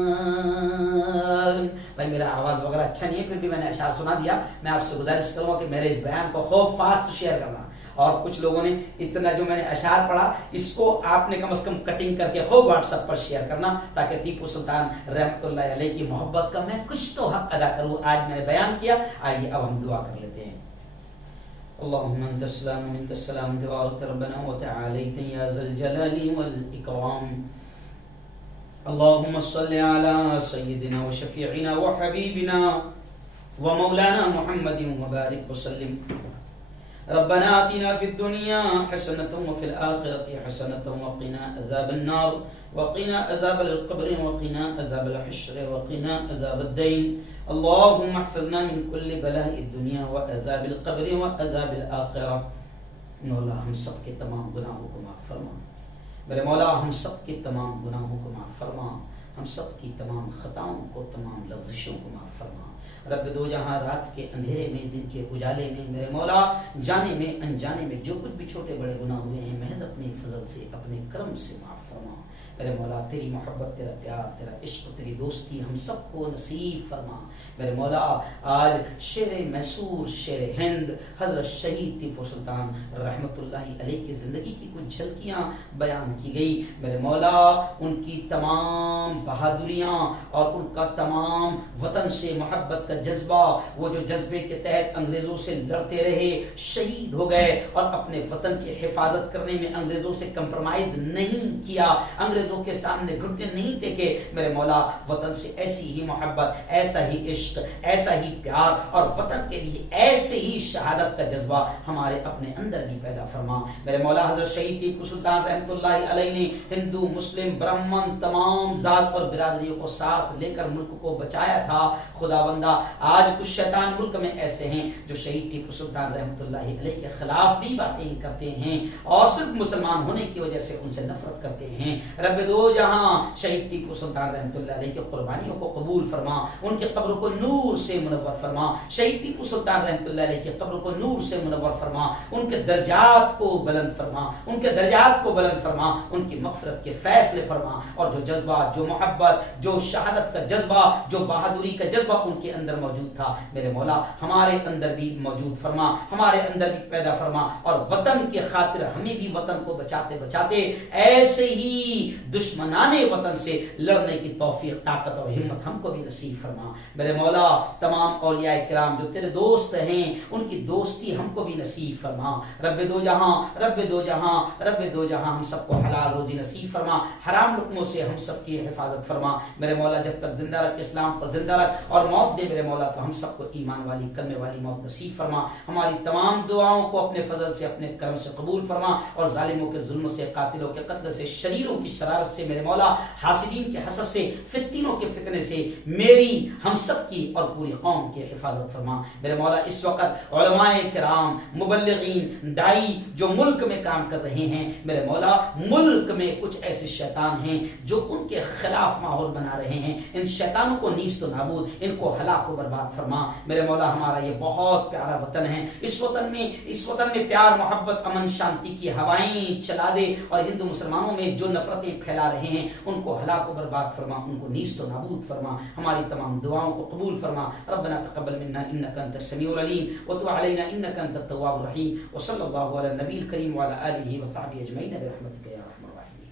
بھائی میرا آواز وغیرہ اچھا نہیں ہے، پھر بھی میں نے اشعار سنا دیا۔ میں آپ سے گزارش کروں گا کہ میرے اس بیان کو خوب فاسٹ شیئر کرنا، اور کچھ لوگوں نے اتنا جو میں نے اشعار پڑھا اس کو آپ نے کم از کم کٹنگ کر کے خوب واٹس ایپ پر شیئر کرنا، تاکہ ٹیپو سلطان رحمۃ اللہ علیہ کی محبت کا میں کچھ تو حق ادا کروں۔ آج میں نے بیان کیا، آئیے اب ہم دعا کر لیتے ہیں۔ اللهم انت السلام ومنك السلام، تبارك ربنا وتعاليت يا ذا الجلال والاكرام۔ اللهم صل على سيدنا وشفيعنا وحبيبنا ومولانا محمد وبارك وسلم۔ ربنا آتنا في الدنيا حسنة وفي الآخرة حسنة وقنا عذاب النار وقنا عذاب القبر وقنا عذاب الحشر وقنا عذاب الدين۔ اللهم احفظنا من كل بلاء الدنيا وعذاب القبر وعذاب الآخرة۔ مولا ہم سب کے تمام گناہوں کو معاف فرما، میرے مولا ہم سب کے تمام گناہوں کو معاف فرما، ہم سب کی تمام خطاؤں کو، تمام لغزشوں کو معاف فرما۔ رب دو جہاں رات کے اندھیرے میں، دن کے اجالے میں، میرے مولا جانے میں انجانے میں جو کچھ بھی چھوٹے بڑے گناہ ہوئے ہیں، محض اپنے فضل سے، اپنے کرم سے معاف فرما۔ میرے مولا تیری محبت، تیرا پیار، تیرا عشق، تیری دوستی ہم سب کو نصیب فرما۔ میرے مولا آج شیر میسور، شیر ہند حضرت شہید ٹیپو سلطان رحمت اللہ علیہ کی زندگی کی کچھ جھلکیاں بیان کی گئی۔ میرے مولا ان کی تمام بہادریاں اور ان کا تمام وطن سے محبت کا جذبہ، وہ جو جذبے کے تحت انگریزوں سے لڑتے رہے، شہید ہو گئے، اور اپنے وطن کی حفاظت کرنے میں انگریزوں سے کمپرومائز نہیں کیا، انگریزوں کے سامنے گھٹنے نہیں ٹیکے۔ میرے مولا وطن سے ایسی ہی محبت، ایسا ہی عشق، ایسا ہی پیار، اور وطن کے لیے ایسے ہی شہادت کا جذبہ ہمارے اپنے اندر بھی پیدا فرما۔ میرے مولا حضرت شہید ٹیپو سلطان رحمت اللہ علیہ نے ہندو، مسلم، برہمن تمام ذات اور برادریوں کو ساتھ لے کر ملک کو بچایا تھا۔ خدا بندہ آج کچھ شیطان ملک میں ایسے ہیں جو شہید ٹیپو سلطان رحمت اللہ علیہ کے خلاف بھی باتیں کرتے ہیں، اور صرف مسلمان ہونے کی وجہ سے ان سے نفرت کرتے ہیں۔ رب دو جہاں شہید ٹیپو سلطان رحمت اللہ علیہ کی قربانیوں کو قبول فرما، ان کی قبر کو نور سے منور فرما، شہید ٹیپو سلطان رحمت اللہ علیہ کی قبر کو نور سے منور فرما، ان کے درجات کو بلند فرما، ان کے درجات کو بلند فرما، ان کی مغفرت کے فیصلے فرما، اور جو جذبہ، جو محبت، جو شہادت کا جذبہ، جو بہادری کا جذبہ ان کے اندر موجود تھا، میرے مولا ہمارے اندر بھی موجود فرما، ہمارے اندر بھی پیدا فرما، اور وطن کے خاطر ہمیں بھی وطن کو بچاتے بچاتے ایسے ہی دشمنان وطن سے لڑنے کی توفیق، طاقت اور ہمت ہم کو بھی نصیب فرما۔ میرے مولا تمام اولیاء کرام جو تیرے دوست ہیں، ان کی دوستی ہم کو بھی نصیب فرما۔ رب دو جہاں، رب دو جہاں، رب دو جہاں ہم سب کو حلال روزی نصیب فرما، حرام لقموں سے ہم سب کی حفاظت فرما۔ میرے مولا جب تک زندہ رکھ، اسلام پر زندہ رکھ، اور موت دے میرے مولا تو ہم سب کو ایمان والی، کلمے والی موت نصیب فرما۔ ہماری تمام دعاؤں کو اپنے فضل سے، اپنے کرم سے قبول فرما، اور ظالموں کے ظلم سے، قاتلوں کے قتل سے، شریروں کی شرارت سے، میرے مولا حاسدین کے حسد سے، فتنوں کے فتنے سے میری، ہم سب کی اور پوری قوم کی حفاظت فرما۔ میرے مولا اس وقت علماء کرام، مبلغین، دائی جو ملک میں کام کر رہے ہیں، میرے مولا ملک میں کچھ ایسے شیطان ہیں جو ان کے خلاف ماحول بنا رہے ہیں، ان شیطانوں کو نیست و نابود، ان کو ہلاک و برباد فرما۔ میرے مولا ہمارا یہ بہت پیارا وطن ہے، اس وطن میں پیار، محبت، امن، شانتی کی ہوائیں چلا دے، اور ہندو مسلمانوں میں جو نفرتیں پھیلا رہے ہیں ان کو ہلاک و برباد فرما، ان کو نیست و نابود فرما۔ ہماری تمام دعاؤں کو قبول فرما۔ ربنا تقبل منا انك انت السميع العليم وتب علينا انك انت التواب الرحيم، وصلى الله على النبي الكريم وعلى اله وصحبه اجمعين برحمتك يا ارحم الراحمين۔